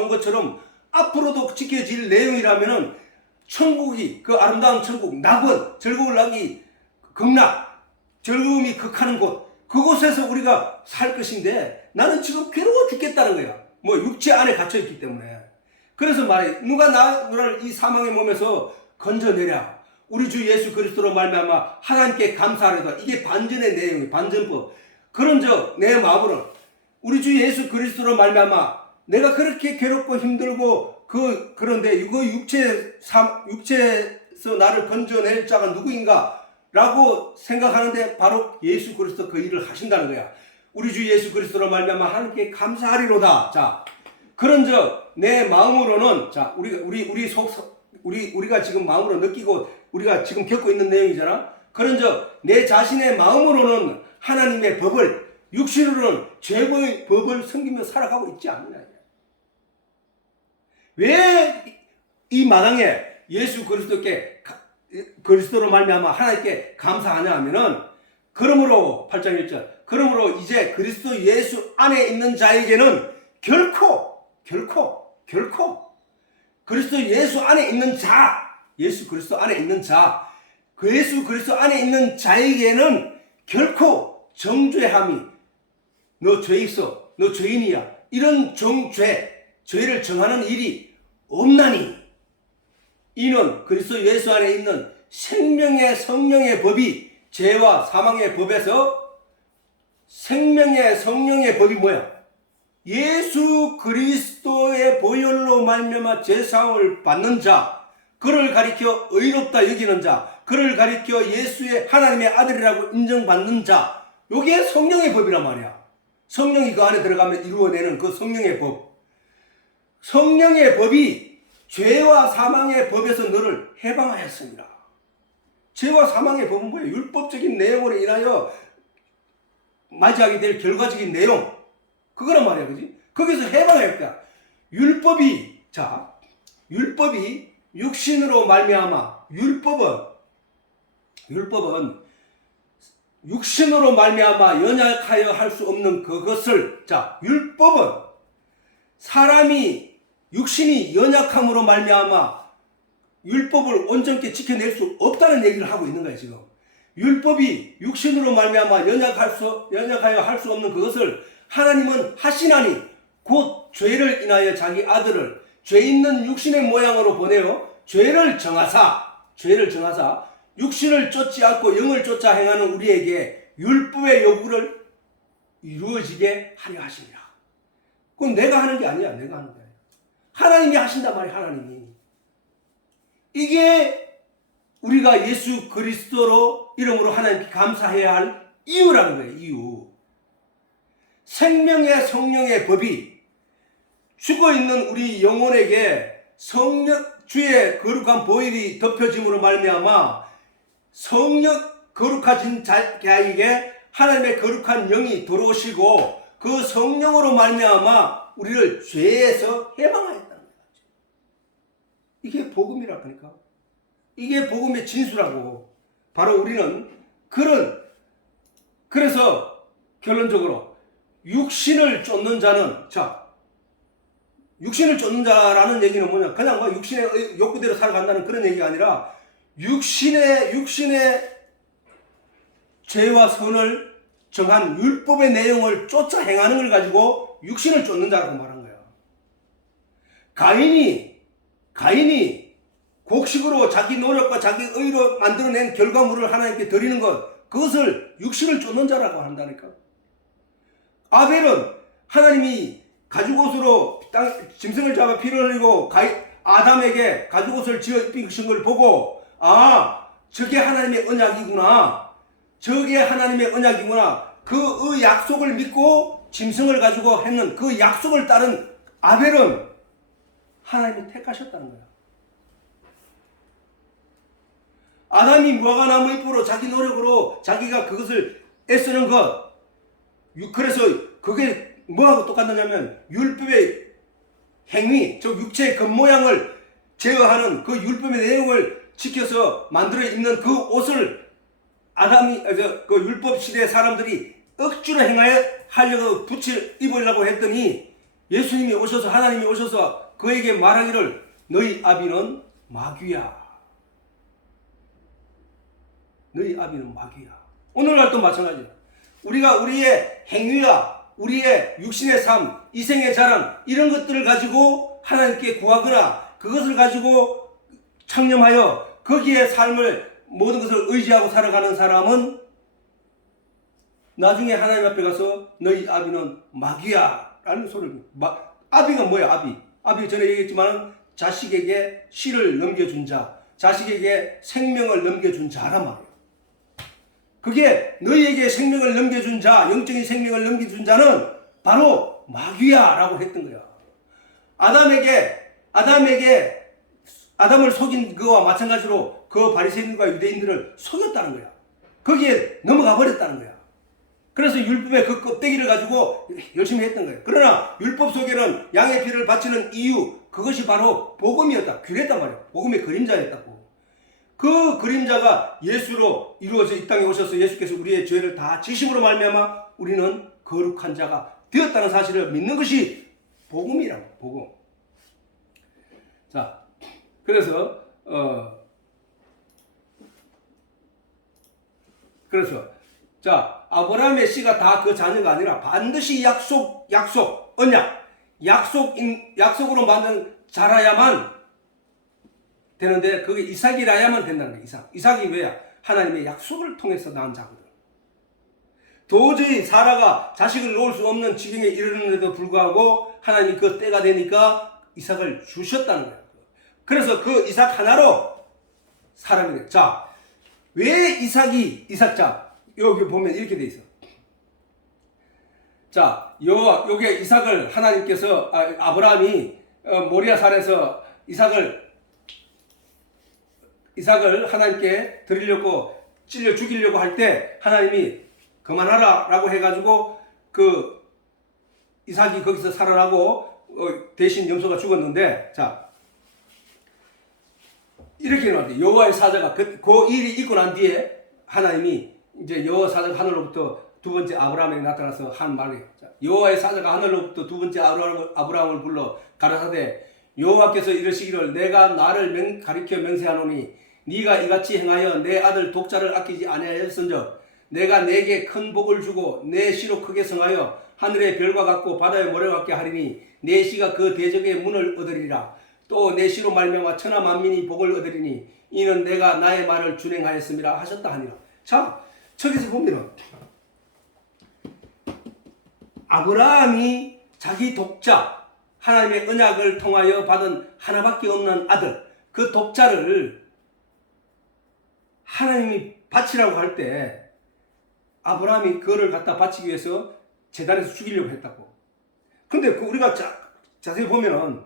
온 것처럼 앞으로도 지켜질 내용이라면은 천국이, 그 아름다운 천국, 낙원, 즐거울 낙이 극락, 즐거움이 극하는 곳, 그곳에서 우리가 살 것인데, 나는 지금 괴로워 죽겠다는 거야. 뭐 육체 안에 갇혀 있기 때문에. 그래서 말해, 누가 나를 이 사망의 몸에서 건져내랴. 우리 주 예수 그리스도로 말미암아 하나님께 감사하려다. 이게 반전의 내용이, 반전법. 그런즉 내 마음으로는 우리 주 예수 그리스도로 말미암아 내가 그렇게 괴롭고 힘들고 그런데 그 육체에서 나를 건져낼 자가 누구인가 라고 생각하는데, 바로 예수 그리스도 그 일을 하신다는 거야. 우리 주 예수 그리스도로 말미암아 하나님께 감사하리로다. 자, 그런즉 내 마음으로는, 자, 우리가 지금 마음으로 느끼고 우리가 지금 겪고 있는 내용이잖아. 그런즉 내 자신의 마음으로는 하나님의 법을, 육신으로는 죄의 법을 섬기며 살아가고 있지 않느냐. 왜 이 마당에 예수 그리스도로 말미암아 하나님께 감사하냐 하면은, 그러므로 8장 1절, 그러므로 이제 그리스도 예수 안에 있는 자에게는 결코 그리스도 예수 안에 있는 자, 예수 그리스도 안에 있는 자, 그 예수 그리스도 안에 있는 자에게는 결코 정죄함이, 너 죄 있어, 너 죄인이야, 이런 죄를 정하는 일이 없나니, 이는 그리스도 예수 안에 있는 생명의 성령의 법이 죄와 사망의 법에서, 생명의 성령의 법이 뭐야? 예수 그리스도의 보혈로 말미암아 죄사함을 받는 자, 그를 가리켜 의롭다 여기는 자, 그를 가리켜 예수의 하나님의 아들이라고 인정받는 자, 요게 성령의 법이란 말이야. 성령이 그 안에 들어가면 이루어내는 그 성령의 법. 성령의 법이 죄와 사망의 법에서 너를 해방하였습니다. 죄와 사망의 법은 뭐예요? 율법적인 내용으로 인하여 맞이하게 될 결과적인 내용, 그거란 말이야, 그지? 거기서 해방했다. 율법이 육신으로 말미암아, 율법은 육신으로 말미암아 연약하여 할 수 없는 그것을, 율법은 사람이 육신이 연약함으로 말미암아 율법을 온전히 지켜낼 수 없다는 얘기를 하고 있는 거예요, 지금. 율법이 육신으로 말미암아 연약하여 할 수 없는 그것을 하나님은 하시나니, 곧 죄를 인하여 자기 아들을 죄 있는 육신의 모양으로 보내어 죄를 정하사 육신을 쫓지 않고 영을 쫓아 행하는 우리에게 율법의 요구를 이루어지게 하려 하시니라. 그건 내가 하는 게 아니야. 내가 하는 게 아니야. 하나님이 하신단 말이야. 하나님이. 이게 우리가 예수 그리스도로 이름으로 하나님께 감사해야 할 이유라는 거예요. 이유. 생명의 성령의 법이 죽어있는 우리 영혼에게 성령 주의 거룩한 보혈이 덮여짐으로 말미암아 성령 거룩하신 자에게 하나님의 거룩한 영이 들어오시고 그 성령으로 말미암아 우리를 죄에서 해방하였다는 거예요. 이게 복음이라 그러니까. 이게 복음의 진수라고. 바로 우리는 그래서 결론적으로 육신을 쫓는 자는 육신을 쫓는 자라는 얘기는 뭐냐? 그냥 막 육신의 욕구대로 살아간다는 그런 얘기가 아니라 육신의 죄와 선을 정한 율법의 내용을 쫓아 행하는 걸 가지고 육신을 쫓는 자라고 말한 거야. 가인이 곡식으로 자기 노력과 자기 의로 만들어낸 결과물을 하나님께 드리는 것, 그것을 육신을 쫓는 자라고 한다니까. 아벨은 하나님이 가죽옷으로 짐승을 잡아 피를 흘리고 아담에게 가죽옷을 지어 입히신 걸 보고 저게 하나님의 언약이구나. 그 약속을 믿고 짐승을 가지고 했는 그 약속을 따른 아벨은 하나님이 택하셨다는 거야. 아담이 무화과 나무 잎으로 자기 노력으로 자기가 그것을 애쓰는 것. 그래서 그게 뭐하고 똑같느냐면 율법의 행위, 즉 육체의 겉모양을 제어하는 그 율법의 내용을 지켜서 만들어 입는 그 옷을 그 율법 시대 사람들이 억지로 하려고 입으려고 했더니 예수님이 오셔서, 하나님이 오셔서 그에게 말하기를 너희 아비는 마귀야. 너희 아비는 마귀야. 오늘날도 마찬가지야. 우리가 우리의 행위와 우리의 육신의 삶, 이생의 자랑 이런 것들을 가지고 하나님께 구하거나 그것을 가지고 창념하여 거기에 삶을 모든 것을 의지하고 살아가는 사람은 나중에 하나님 앞에 가서 너희 아비는 마귀야 라는 소리를 아비가 뭐야? 아비 전에 얘기했지만 자식에게 씨를 넘겨준 자, 자식에게 생명을 넘겨준 자란 말이에요. 그게 너희에게 생명을 넘겨준 자, 영적인 생명을 넘겨준 자는 바로 마귀야 라고 했던 거야. 아담을 속인 그와 마찬가지로 그 바리새인과 유대인들을 속였다는 거야. 거기에 넘어가 버렸다는 거야. 그래서 율법의 그 껍데기를 가지고 열심히 했던 거예요. 그러나 율법 속에는 양의 피를 바치는 이유, 그것이 바로 복음이었다. 그랬단 말이야. 복음의 그림자였다고. 그 그림자가 예수로 이루어져 이 땅에 오셔서 예수께서 우리의 죄를 다 지심으로 말미암아 우리는 거룩한 자가 되었다는 사실을 믿는 것이 복음이라고. 복음. 자, 그래서 아브라함의 씨가 다 그 자녀가 아니라 반드시 약속으로 만든 자라야만 되는데 그게 이삭이라야만 된다는 거예요. 이삭이 왜야? 하나님의 약속을 통해서 낳은 자거든. 도저히 사라가 자식을 놓을 수 없는 지경에 이르는데도 불구하고 하나님이 그 때가 되니까 이삭을 주셨다는 거예요. 그래서 그 이삭 하나로 사람이 돼. 자, 왜 여기 보면 이렇게 돼 있어. 자, 요게 이삭을 하나님께서 아브라함이 모리아산에서 이삭을 하나님께 드리려고 찔려 죽이려고 할 때 하나님이 그만하라 라고 해가지고 그 이삭이 거기서 살아나고 대신 염소가 죽었는데, 자 이렇게 나와요. 여호와의 사자가 그 일이 있고 난 뒤에 하나님이 이제 여호와 사자가 하늘로부터 두 번째 아브라함에게 나타나서 한 말이에요. 여호와의 사자가 하늘로부터 두 번째 아브라함을 불러 가라사대 여호와께서 이르시기를 내가 나를 가리켜 맹세하노니 네가 이같이 행하여 내 아들 독자를 아끼지 아니하였은즉 내가 내게 큰 복을 주고 내 씨로 크게 성하여 하늘의 별과 같고 바다의 모래와 같게 하리니 내 씨가 그 대적의 문을 얻으리라. 또 내 씨로 말미암아 천하 만민이 복을 얻으리니 이는 내가 나의 말을 준행하였음이라 하셨다 하니라. 자, 저기서 보면은 아브라함이 자기 독자, 하나님의 언약을 통하여 받은 하나밖에 없는 아들, 그 독자를 하나님이 바치라고 할 때 아브라함이 그거를 갖다 바치기 위해서 제단에서 죽이려고 했다고. 근데 우리가 자세히 보면은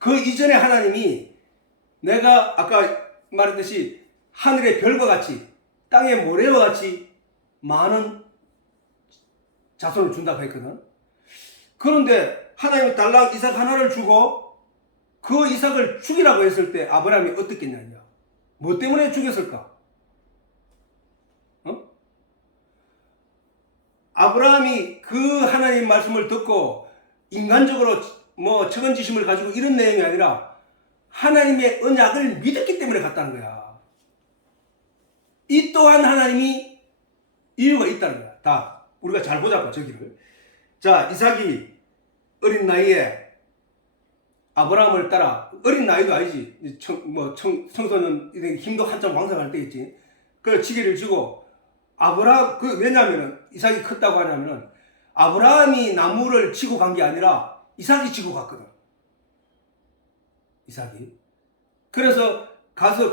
그 이전에 하나님이 내가 아까 말했듯이 하늘의 별과 같이 땅의 모래와 같이 많은 자손을 준다고 했거든. 그런데 하나님이 달랑 이삭 하나를 주고 그 이삭을 죽이라고 했을 때 아브라함이 어떻겠냐? 뭐 때문에 죽였을까? 아브라함이 그 하나님 말씀을 듣고 인간적으로 뭐 책임지심을 가지고 이런 내용이 아니라 하나님의 언약을 믿었기 때문에 갔다는 거야. 이 또한 하나님이 이유가 있다는 거야. 다 우리가 잘 보자고 저기를. 자, 이삭이 어린 나이에 아브라함을 따라, 어린 나이도 아니지, 청소년 힘도 한참 왕성할 때겠지. 그 지게를 쥐고 아브라함, 왜냐하면은 이삭이 컸다고 하냐면은 아브라함이 나무를 치고 간 게 아니라 이삭이 치고 갔거든. 이삭이. 그래서 가서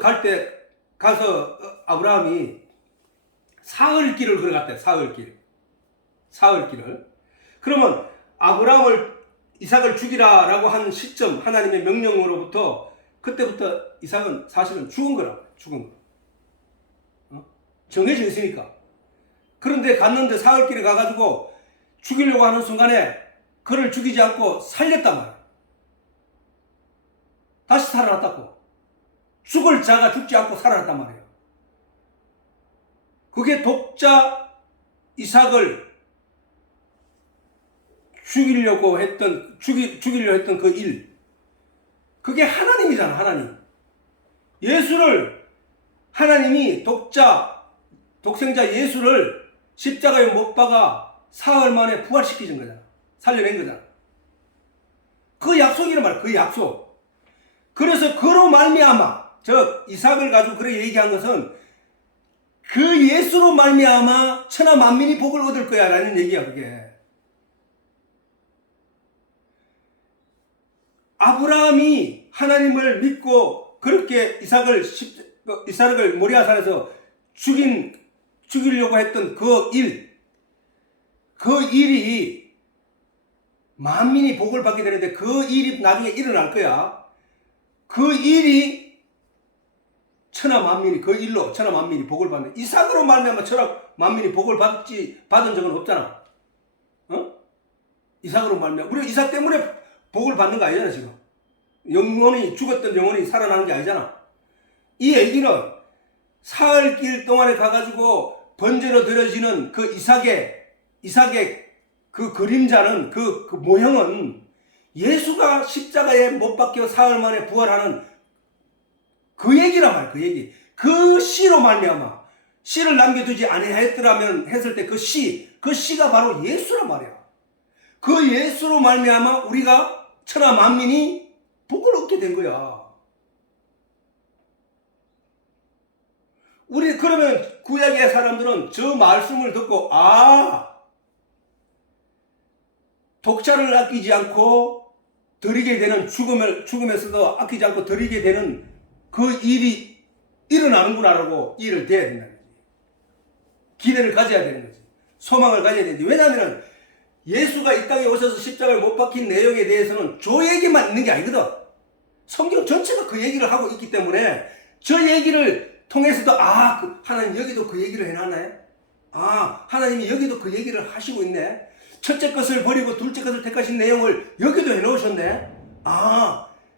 아브라함이 사흘길을 걸어갔대. 사흘길을. 그러면 이삭을 죽이라라고 한 시점, 하나님의 명령으로부터 그때부터 이삭은 사실은 죽은 거라. 정해져 있으니까. 그런데 갔는데 사흘길에 가가지고 죽이려고 하는 순간에 그를 죽이지 않고 살렸단 말이야. 다시 살아났다고. 죽을 자가 죽지 않고 살아났단 말이에요. 그게 독자 이삭을 죽이려고 했던 그 일. 그게 하나님이잖아, 하나님. 예수를, 하나님이 독생자 예수를 십자가에 못 박아 사흘 만에 부활시키신 거잖아. 살려낸 거잖아. 그 약속이란 말이야, 그 약속. 그래서 그로 말미암아, 이삭을 가지고 그렇게 얘기한 것은 그 예수로 말미암아 천하 만민이 복을 얻을 거야 라는 얘기야, 그게. 아브라함이 하나님을 믿고 그렇게 이삭을 모리아산에서 죽이려고 했던 그 일이 만민이 복을 받게 되는데 그 일이 나중에 일어날 거야. 그 일이 천하 만민이 복을 받는, 이삭으로 말미암아 천하 만민이 복을 받은 적은 없잖아. 이삭으로 말미암아. 우리가 이삭 때문에 복을 받는 거 아니잖아, 지금. 죽었던 영혼이 살아나는 게 아니잖아. 이 얘기는 사흘길 동안에 가가지고 번제로 드려지는 그 이삭의 그 그림자는, 그 모형은 예수가 십자가에 못 박혀 사흘 만에 부활하는 그 얘기란 말이야, 그 얘기. 그 씨로 말미암아, 씨를 남겨두지 아니했더라면 했을 때 그 씨가 바로 예수란 말이야. 그 예수로 말미암아 우리가 천하 만민이 복을 얻게 된 거야. 그러면 구약의 사람들은 저 말씀을 듣고, 독자를 아끼지 않고 드리게 되는, 죽음에서도 아끼지 않고 드리게 되는 그 일이 일어나는구나라고 이해를 돼야 된다는 거지. 기대를 가져야 되는 거지. 소망을 가져야 되지. 왜냐하면 예수가 이 땅에 오셔서 십자가에 못 박힌 내용에 대해서는 저 얘기만 있는 게 아니거든. 성경 전체가 그 얘기를 하고 있기 때문에 저 얘기를 통해서도 하나님 여기도 그 얘기를 해놨네. 하나님이 여기도 그 얘기를 하시고 있네. 첫째 것을 버리고 둘째 것을 택하신 내용을 여기도 해놓으셨네.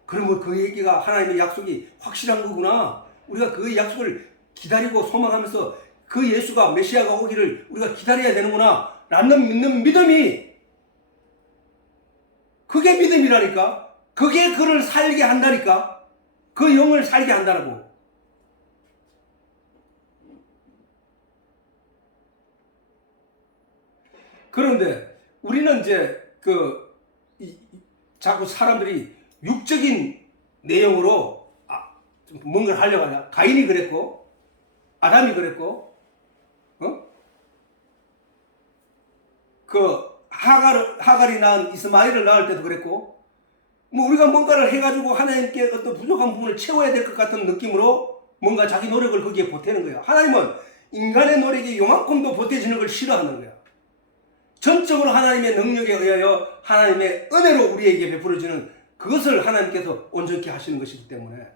그러면 그 얘기가 하나님의 약속이 확실한 거구나. 우리가 그 약속을 기다리고 소망하면서 그 예수가 메시아가 오기를 우리가 기다려야 되는구나 라는 믿는 믿음이, 그게 믿음이라니까. 그게 그를 살게 한다니까. 그 영을 살게 한다고. 그런데 우리는 이제 자꾸 사람들이 육적인 내용으로 뭔가를 하려고 하냐. 가인이 그랬고, 아담이 그랬고, 하갈이 낳은 이스마엘을 낳을 때도 그랬고, 우리가 뭔가를 해가지고 하나님께 어떤 부족한 부분을 채워야 될 것 같은 느낌으로 뭔가 자기 노력을 거기에 보태는 거야. 하나님은 인간의 노력이 요만큼도 보태지는 걸 싫어하는 거야. 전적으로 하나님의 능력에 의하여 하나님의 은혜로 우리에게 베풀어지는 그것을 하나님께서 온전케 하시는 것이기 때문에.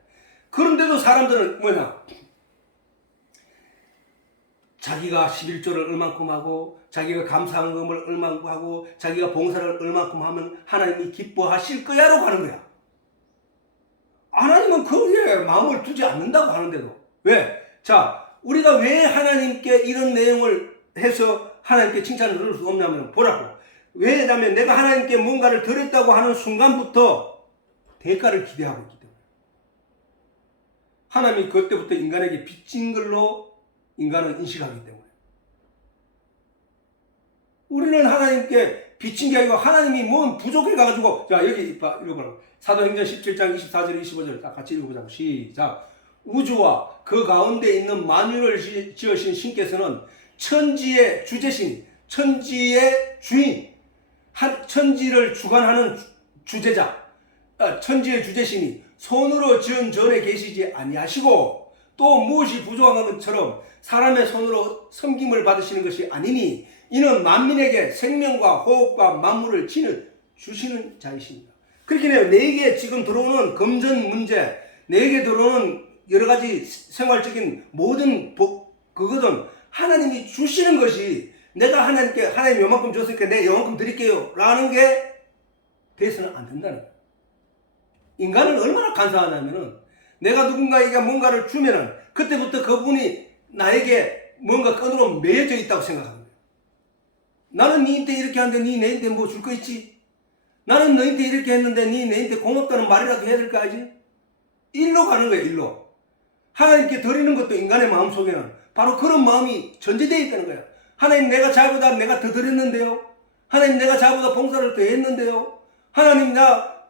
그런데도 사람들은 뭐냐? 자기가 11조를 얼만큼 하고 자기가 감사헌금을 얼만큼 하고 자기가 봉사를 얼만큼 하면 하나님이 기뻐하실 거야라고 하는 거야. 하나님은 거기에 마음을 두지 않는다고 하는데도. 왜? 자, 우리가 왜 하나님께 이런 내용을 해서 하나님께 칭찬을 들을 수 없냐면 보라고. 왜냐하면 내가 하나님께 뭔가를 드렸다고 하는 순간부터 대가를 기대하고 있기 때문에. 하나님이 그때부터 인간에게 빚진 걸로 인간은 인식하기 때문에. 우리는 하나님께 빚진 게 아니고 하나님이 뭔 부족해가지고, 자, 여기 읽어보라고. 사도행전 17장 24절 25절 다 같이 읽어보자고. 시작. 우주와 그 가운데 있는 만유를 지으신 신께서는 천지의 주제신, 천지의 주인, 천지를 주관하는 주제자, 천지의 주제신이 손으로 지은 전에 계시지 아니하시고 또 무엇이 부족한 것처럼 사람의 손으로 섬김을 받으시는 것이 아니니 이는 만민에게 생명과 호흡과 만물을 주시는 자이십니다. 그렇게 내게 지금 들어오는 금전 문제, 내게 들어오는 여러 가지 생활적인 모든 그거든 하나님이 주시는 것이 내가 하나님께 하나님 요만큼 줬으니까 내가 요만큼 드릴게요 라는 게 돼서는 안 된다는 거예요. 인간은 얼마나 간사하냐면은 내가 누군가에게 뭔가를 주면은 그때부터 그분이 나에게 뭔가 끈으로 매여져 있다고 생각하는 거예요. 나는 니한테 이렇게 하는데 니 내한테 뭐 줄 거 있지? 나는 너한테 이렇게 했는데 니 내한테 고맙다는 말이라도 해야 될 거 알지? 일로 가는 거예요. 일로. 하나님께 드리는 것도 인간의 마음속에는 바로 그런 마음이 전제되어 있다는 거예요. 하나님 내가 자보다 내가 더 드렸는데요. 하나님 내가 자보다 봉사를 더 했는데요. 하나님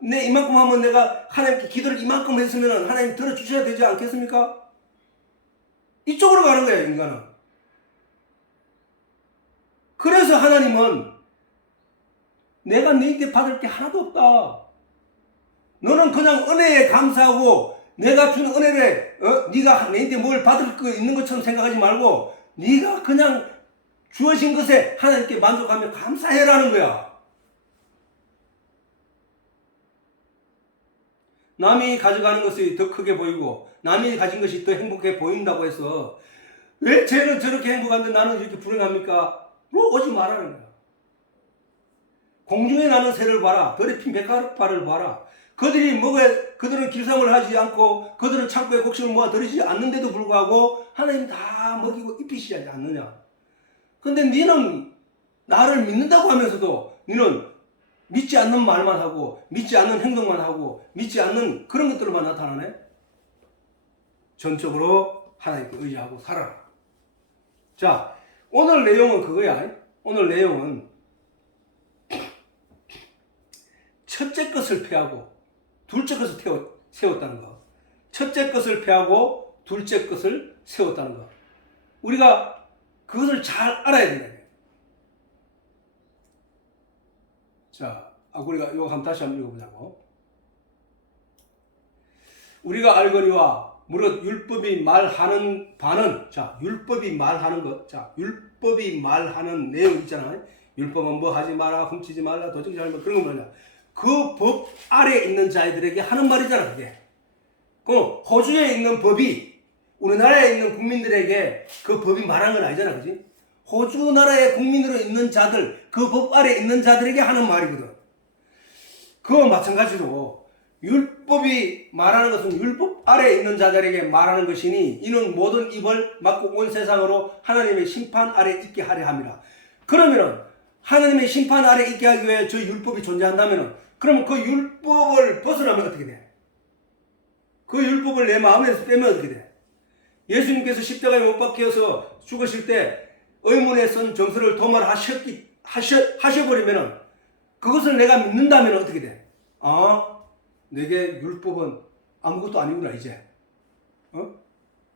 내 이만큼 하면 내가 하나님께 기도를 이만큼 했으면 하나님 들어주셔야 되지 않겠습니까? 이쪽으로 가는 거예요. 인간은. 그래서 하나님은 내가 너희한테 받을 게 하나도 없다. 너는 그냥 은혜에 감사하고 내가 준 은혜를 네가 너희한테 뭘 받을 거 있는 것처럼 생각하지 말고 네가 그냥 주어진 것에 하나님께 만족하며 감사해라는 거야. 남이 가져가는 것이 더 크게 보이고 남이 가진 것이 더 행복해 보인다고 해서 왜 쟤는 저렇게 행복한데 나는 이렇게 불행합니까? 로 오지 말라는 거야. 공중에 나는 새를 봐라. 들에 핀 백합화를 봐라. 그들은 길상을 하지 않고 그들은 창고에 곡식을 모아 들이지 않는데도 불구하고 하나님 다 먹이고 입히시지 않느냐. 근데 너는 나를 믿는다고 하면서도 너는 믿지 않는 말만 하고 믿지 않는 행동만 하고 믿지 않는 그런 것들만 나타나네. 전적으로 하나님께 의지하고 살아라. 자, 오늘 내용은 그거야. 오늘 내용은 첫째 것을 패하고 둘째 것을 세웠다는 거. 첫째 것을 패하고 둘째 것을 세웠다는 거. 우리가 그것을 잘 알아야 된다. 자, 우리가 이거 한번 다시 한번 읽어보자고. 우리가 알거니와 무릇 율법이 말하는 바는, 자, 율법이 말하는 것, 자, 율법이 말하는 내용 있잖아요. 율법은 뭐 하지 마라, 훔치지 말라, 도적이지 말라, 그런 거 뭐냐. 그 법 아래 있는 자들에게 하는 말이잖아, 그게. 그 호주에 있는 법이 우리나라에 있는 국민들에게 그 법이 말하는 건 아니잖아, 그지? 호주 나라의 국민으로 있는 자들, 그 법 아래 있는 자들에게 하는 말이거든. 그와 마찬가지로 율법이 말하는 것은 율법 아래 있는 자들에게 말하는 것이니 이는 모든 입을 막고 온 세상으로 하나님의 심판 아래 있게 하려 함이라. 그러면은 하나님의 심판 아래 있게 하기 위해 저 율법이 존재한다면은 그러면 그 율법을 벗어나면 어떻게 돼? 그 율법을 내 마음에서 빼면 어떻게 돼? 예수님께서 십자가에 못 박혀서 죽으실 때 의문에 쓴 정서를 도말하셔버리면은 그것을 내가 믿는다면 어떻게 돼? 내게 율법은 아무것도 아니구나, 이제.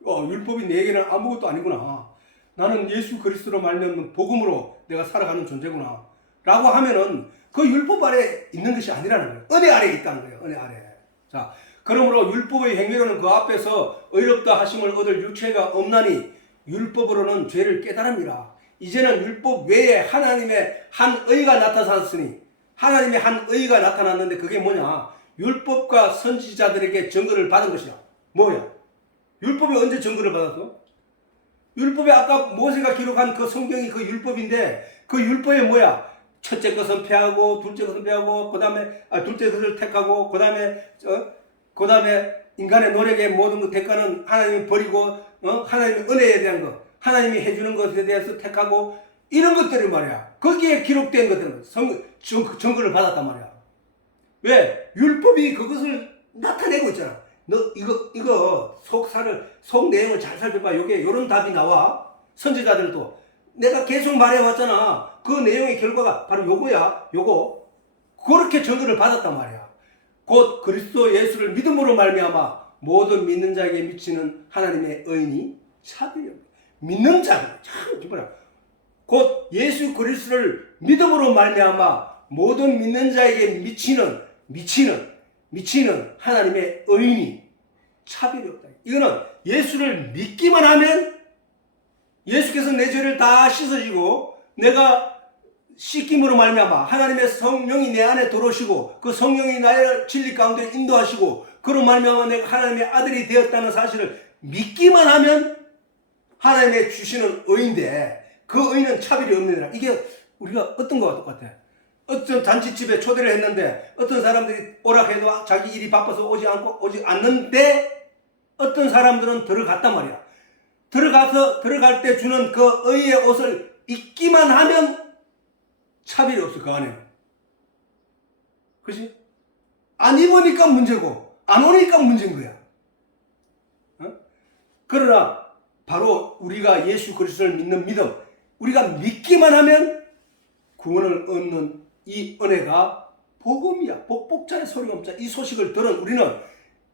율법이 내게는 아무것도 아니구나. 나는 예수 그리스도로 말미암은 복음으로 내가 살아가는 존재구나. 라고 하면은 그 율법 아래 있는 것이 아니라는 거예요. 은혜 아래 있다는 거예요. 은혜 아래. 자, 그러므로 율법의 행위로는 그 앞에서 의롭다 하심을 얻을 육체가 없나니 율법으로는 죄를 깨달음이라. 이제는 율법 외에 하나님의 한 의가 나타났으니 하나님의 한 의가 나타났는데 그게 뭐냐? 율법과 선지자들에게 증거를 받은 것이야. 뭐야? 율법이 언제 증거를 받았어? 율법에 아까 모세가 기록한 그 성경이 그 율법인데 그 율법에 뭐야? 첫째 것은 패하고 둘째 것은 패하고 그다음에 둘째 것을 택하고 그다음에 인간의 노력의 모든 그 대가는 하나님이 버리고 하나님의 은혜에 대한 것, 하나님이 해주는 것에 대해서 택하고 이런 것들이 말이야. 거기에 기록된 것들은 증거를 받았단 말이야. 왜? 율법이 그것을 나타내고 있잖아. 너 이거 속 내용을 잘 살펴봐. 요런 답이 나와. 선지자들도 내가 계속 말해왔잖아. 그 내용의 결과가 바로 요거야. 요거 그렇게 증거를 받았단 말이야. 곧 그리스도 예수를 믿음으로 말미암아 모든 믿는 자에게 미치는 하나님의 의인이 차별이 없다. 믿는 자들 참 기뻐라. 곧 예수 그리스도를 믿음으로 말미암아 모든 믿는 자에게 미치는 하나님의 의인이 차별이 없다. 이거는 예수를 믿기만 하면 예수께서 내 죄를 다 씻어지고 내가 씻김으로 말미암아 하나님의 성령이 내 안에 들어오시고 그 성령이 나의 진리 가운데 인도하시고 그로 말미암아 내가 하나님의 아들이 되었다는 사실을 믿기만 하면 하나님의 주시는 의인데 그 의인은 차별이 없느니라. 이게 우리가 어떤 거와 똑같아. 어떤 잔치집에 초대를 했는데 어떤 사람들이 오락해도 자기 일이 바빠서 오지 않는데 어떤 사람들은 들어갔단 말이야. 들어갈 때 주는 그 의의 옷을 입기만 하면 차별이 없어. 그 안에는. 그렇지? 안 입으니까 문제고 안 오니까 문제인 거야. 그러나 바로 우리가 예수 그리스도를 믿는 믿음, 우리가 믿기만 하면 구원을 얻는 이 은혜가 복음이야. 복자의 소리가 이 소식을 들은 우리는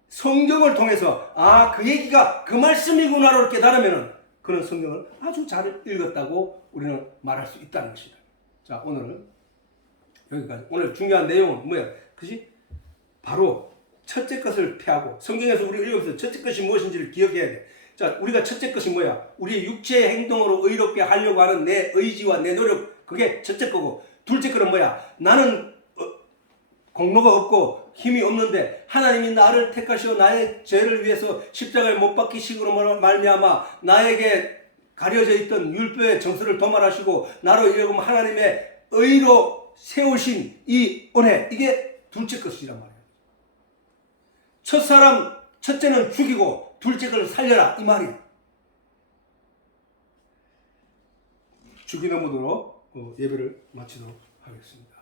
성경을 통해서 그 얘기가 그 말씀이구나를 깨달으면 그런 성경을 아주 잘 읽었다고 우리는 말할 수 있다는 것이다. 자, 오늘은 여기까지. 오늘 중요한 내용은 뭐야? 그치? 바로 첫째 것을 피하고 성경에서 우리가 읽으면서 첫째 것이 무엇인지를 기억해야 돼. 자, 우리가 첫째 것이 뭐야? 우리의 육체의 행동으로 의롭게 하려고 하는 내 의지와 내 노력, 그게 첫째 거고, 둘째 거는 뭐야? 나는 공로가 없고 힘이 없는데 하나님이 나를 택하시어 나의 죄를 위해서 십자가에 못 박히시고 말미암아 나에게 가려져 있던 율법의 정서를 도말하시고 나로 이르고 하나님의 의로 세우신 이 은혜, 이게 둘째 것이란 말이야. 첫째는 죽이고 둘째 걸 살려라, 이 말이야. 주기도문으로 예배를 마치도록 하겠습니다.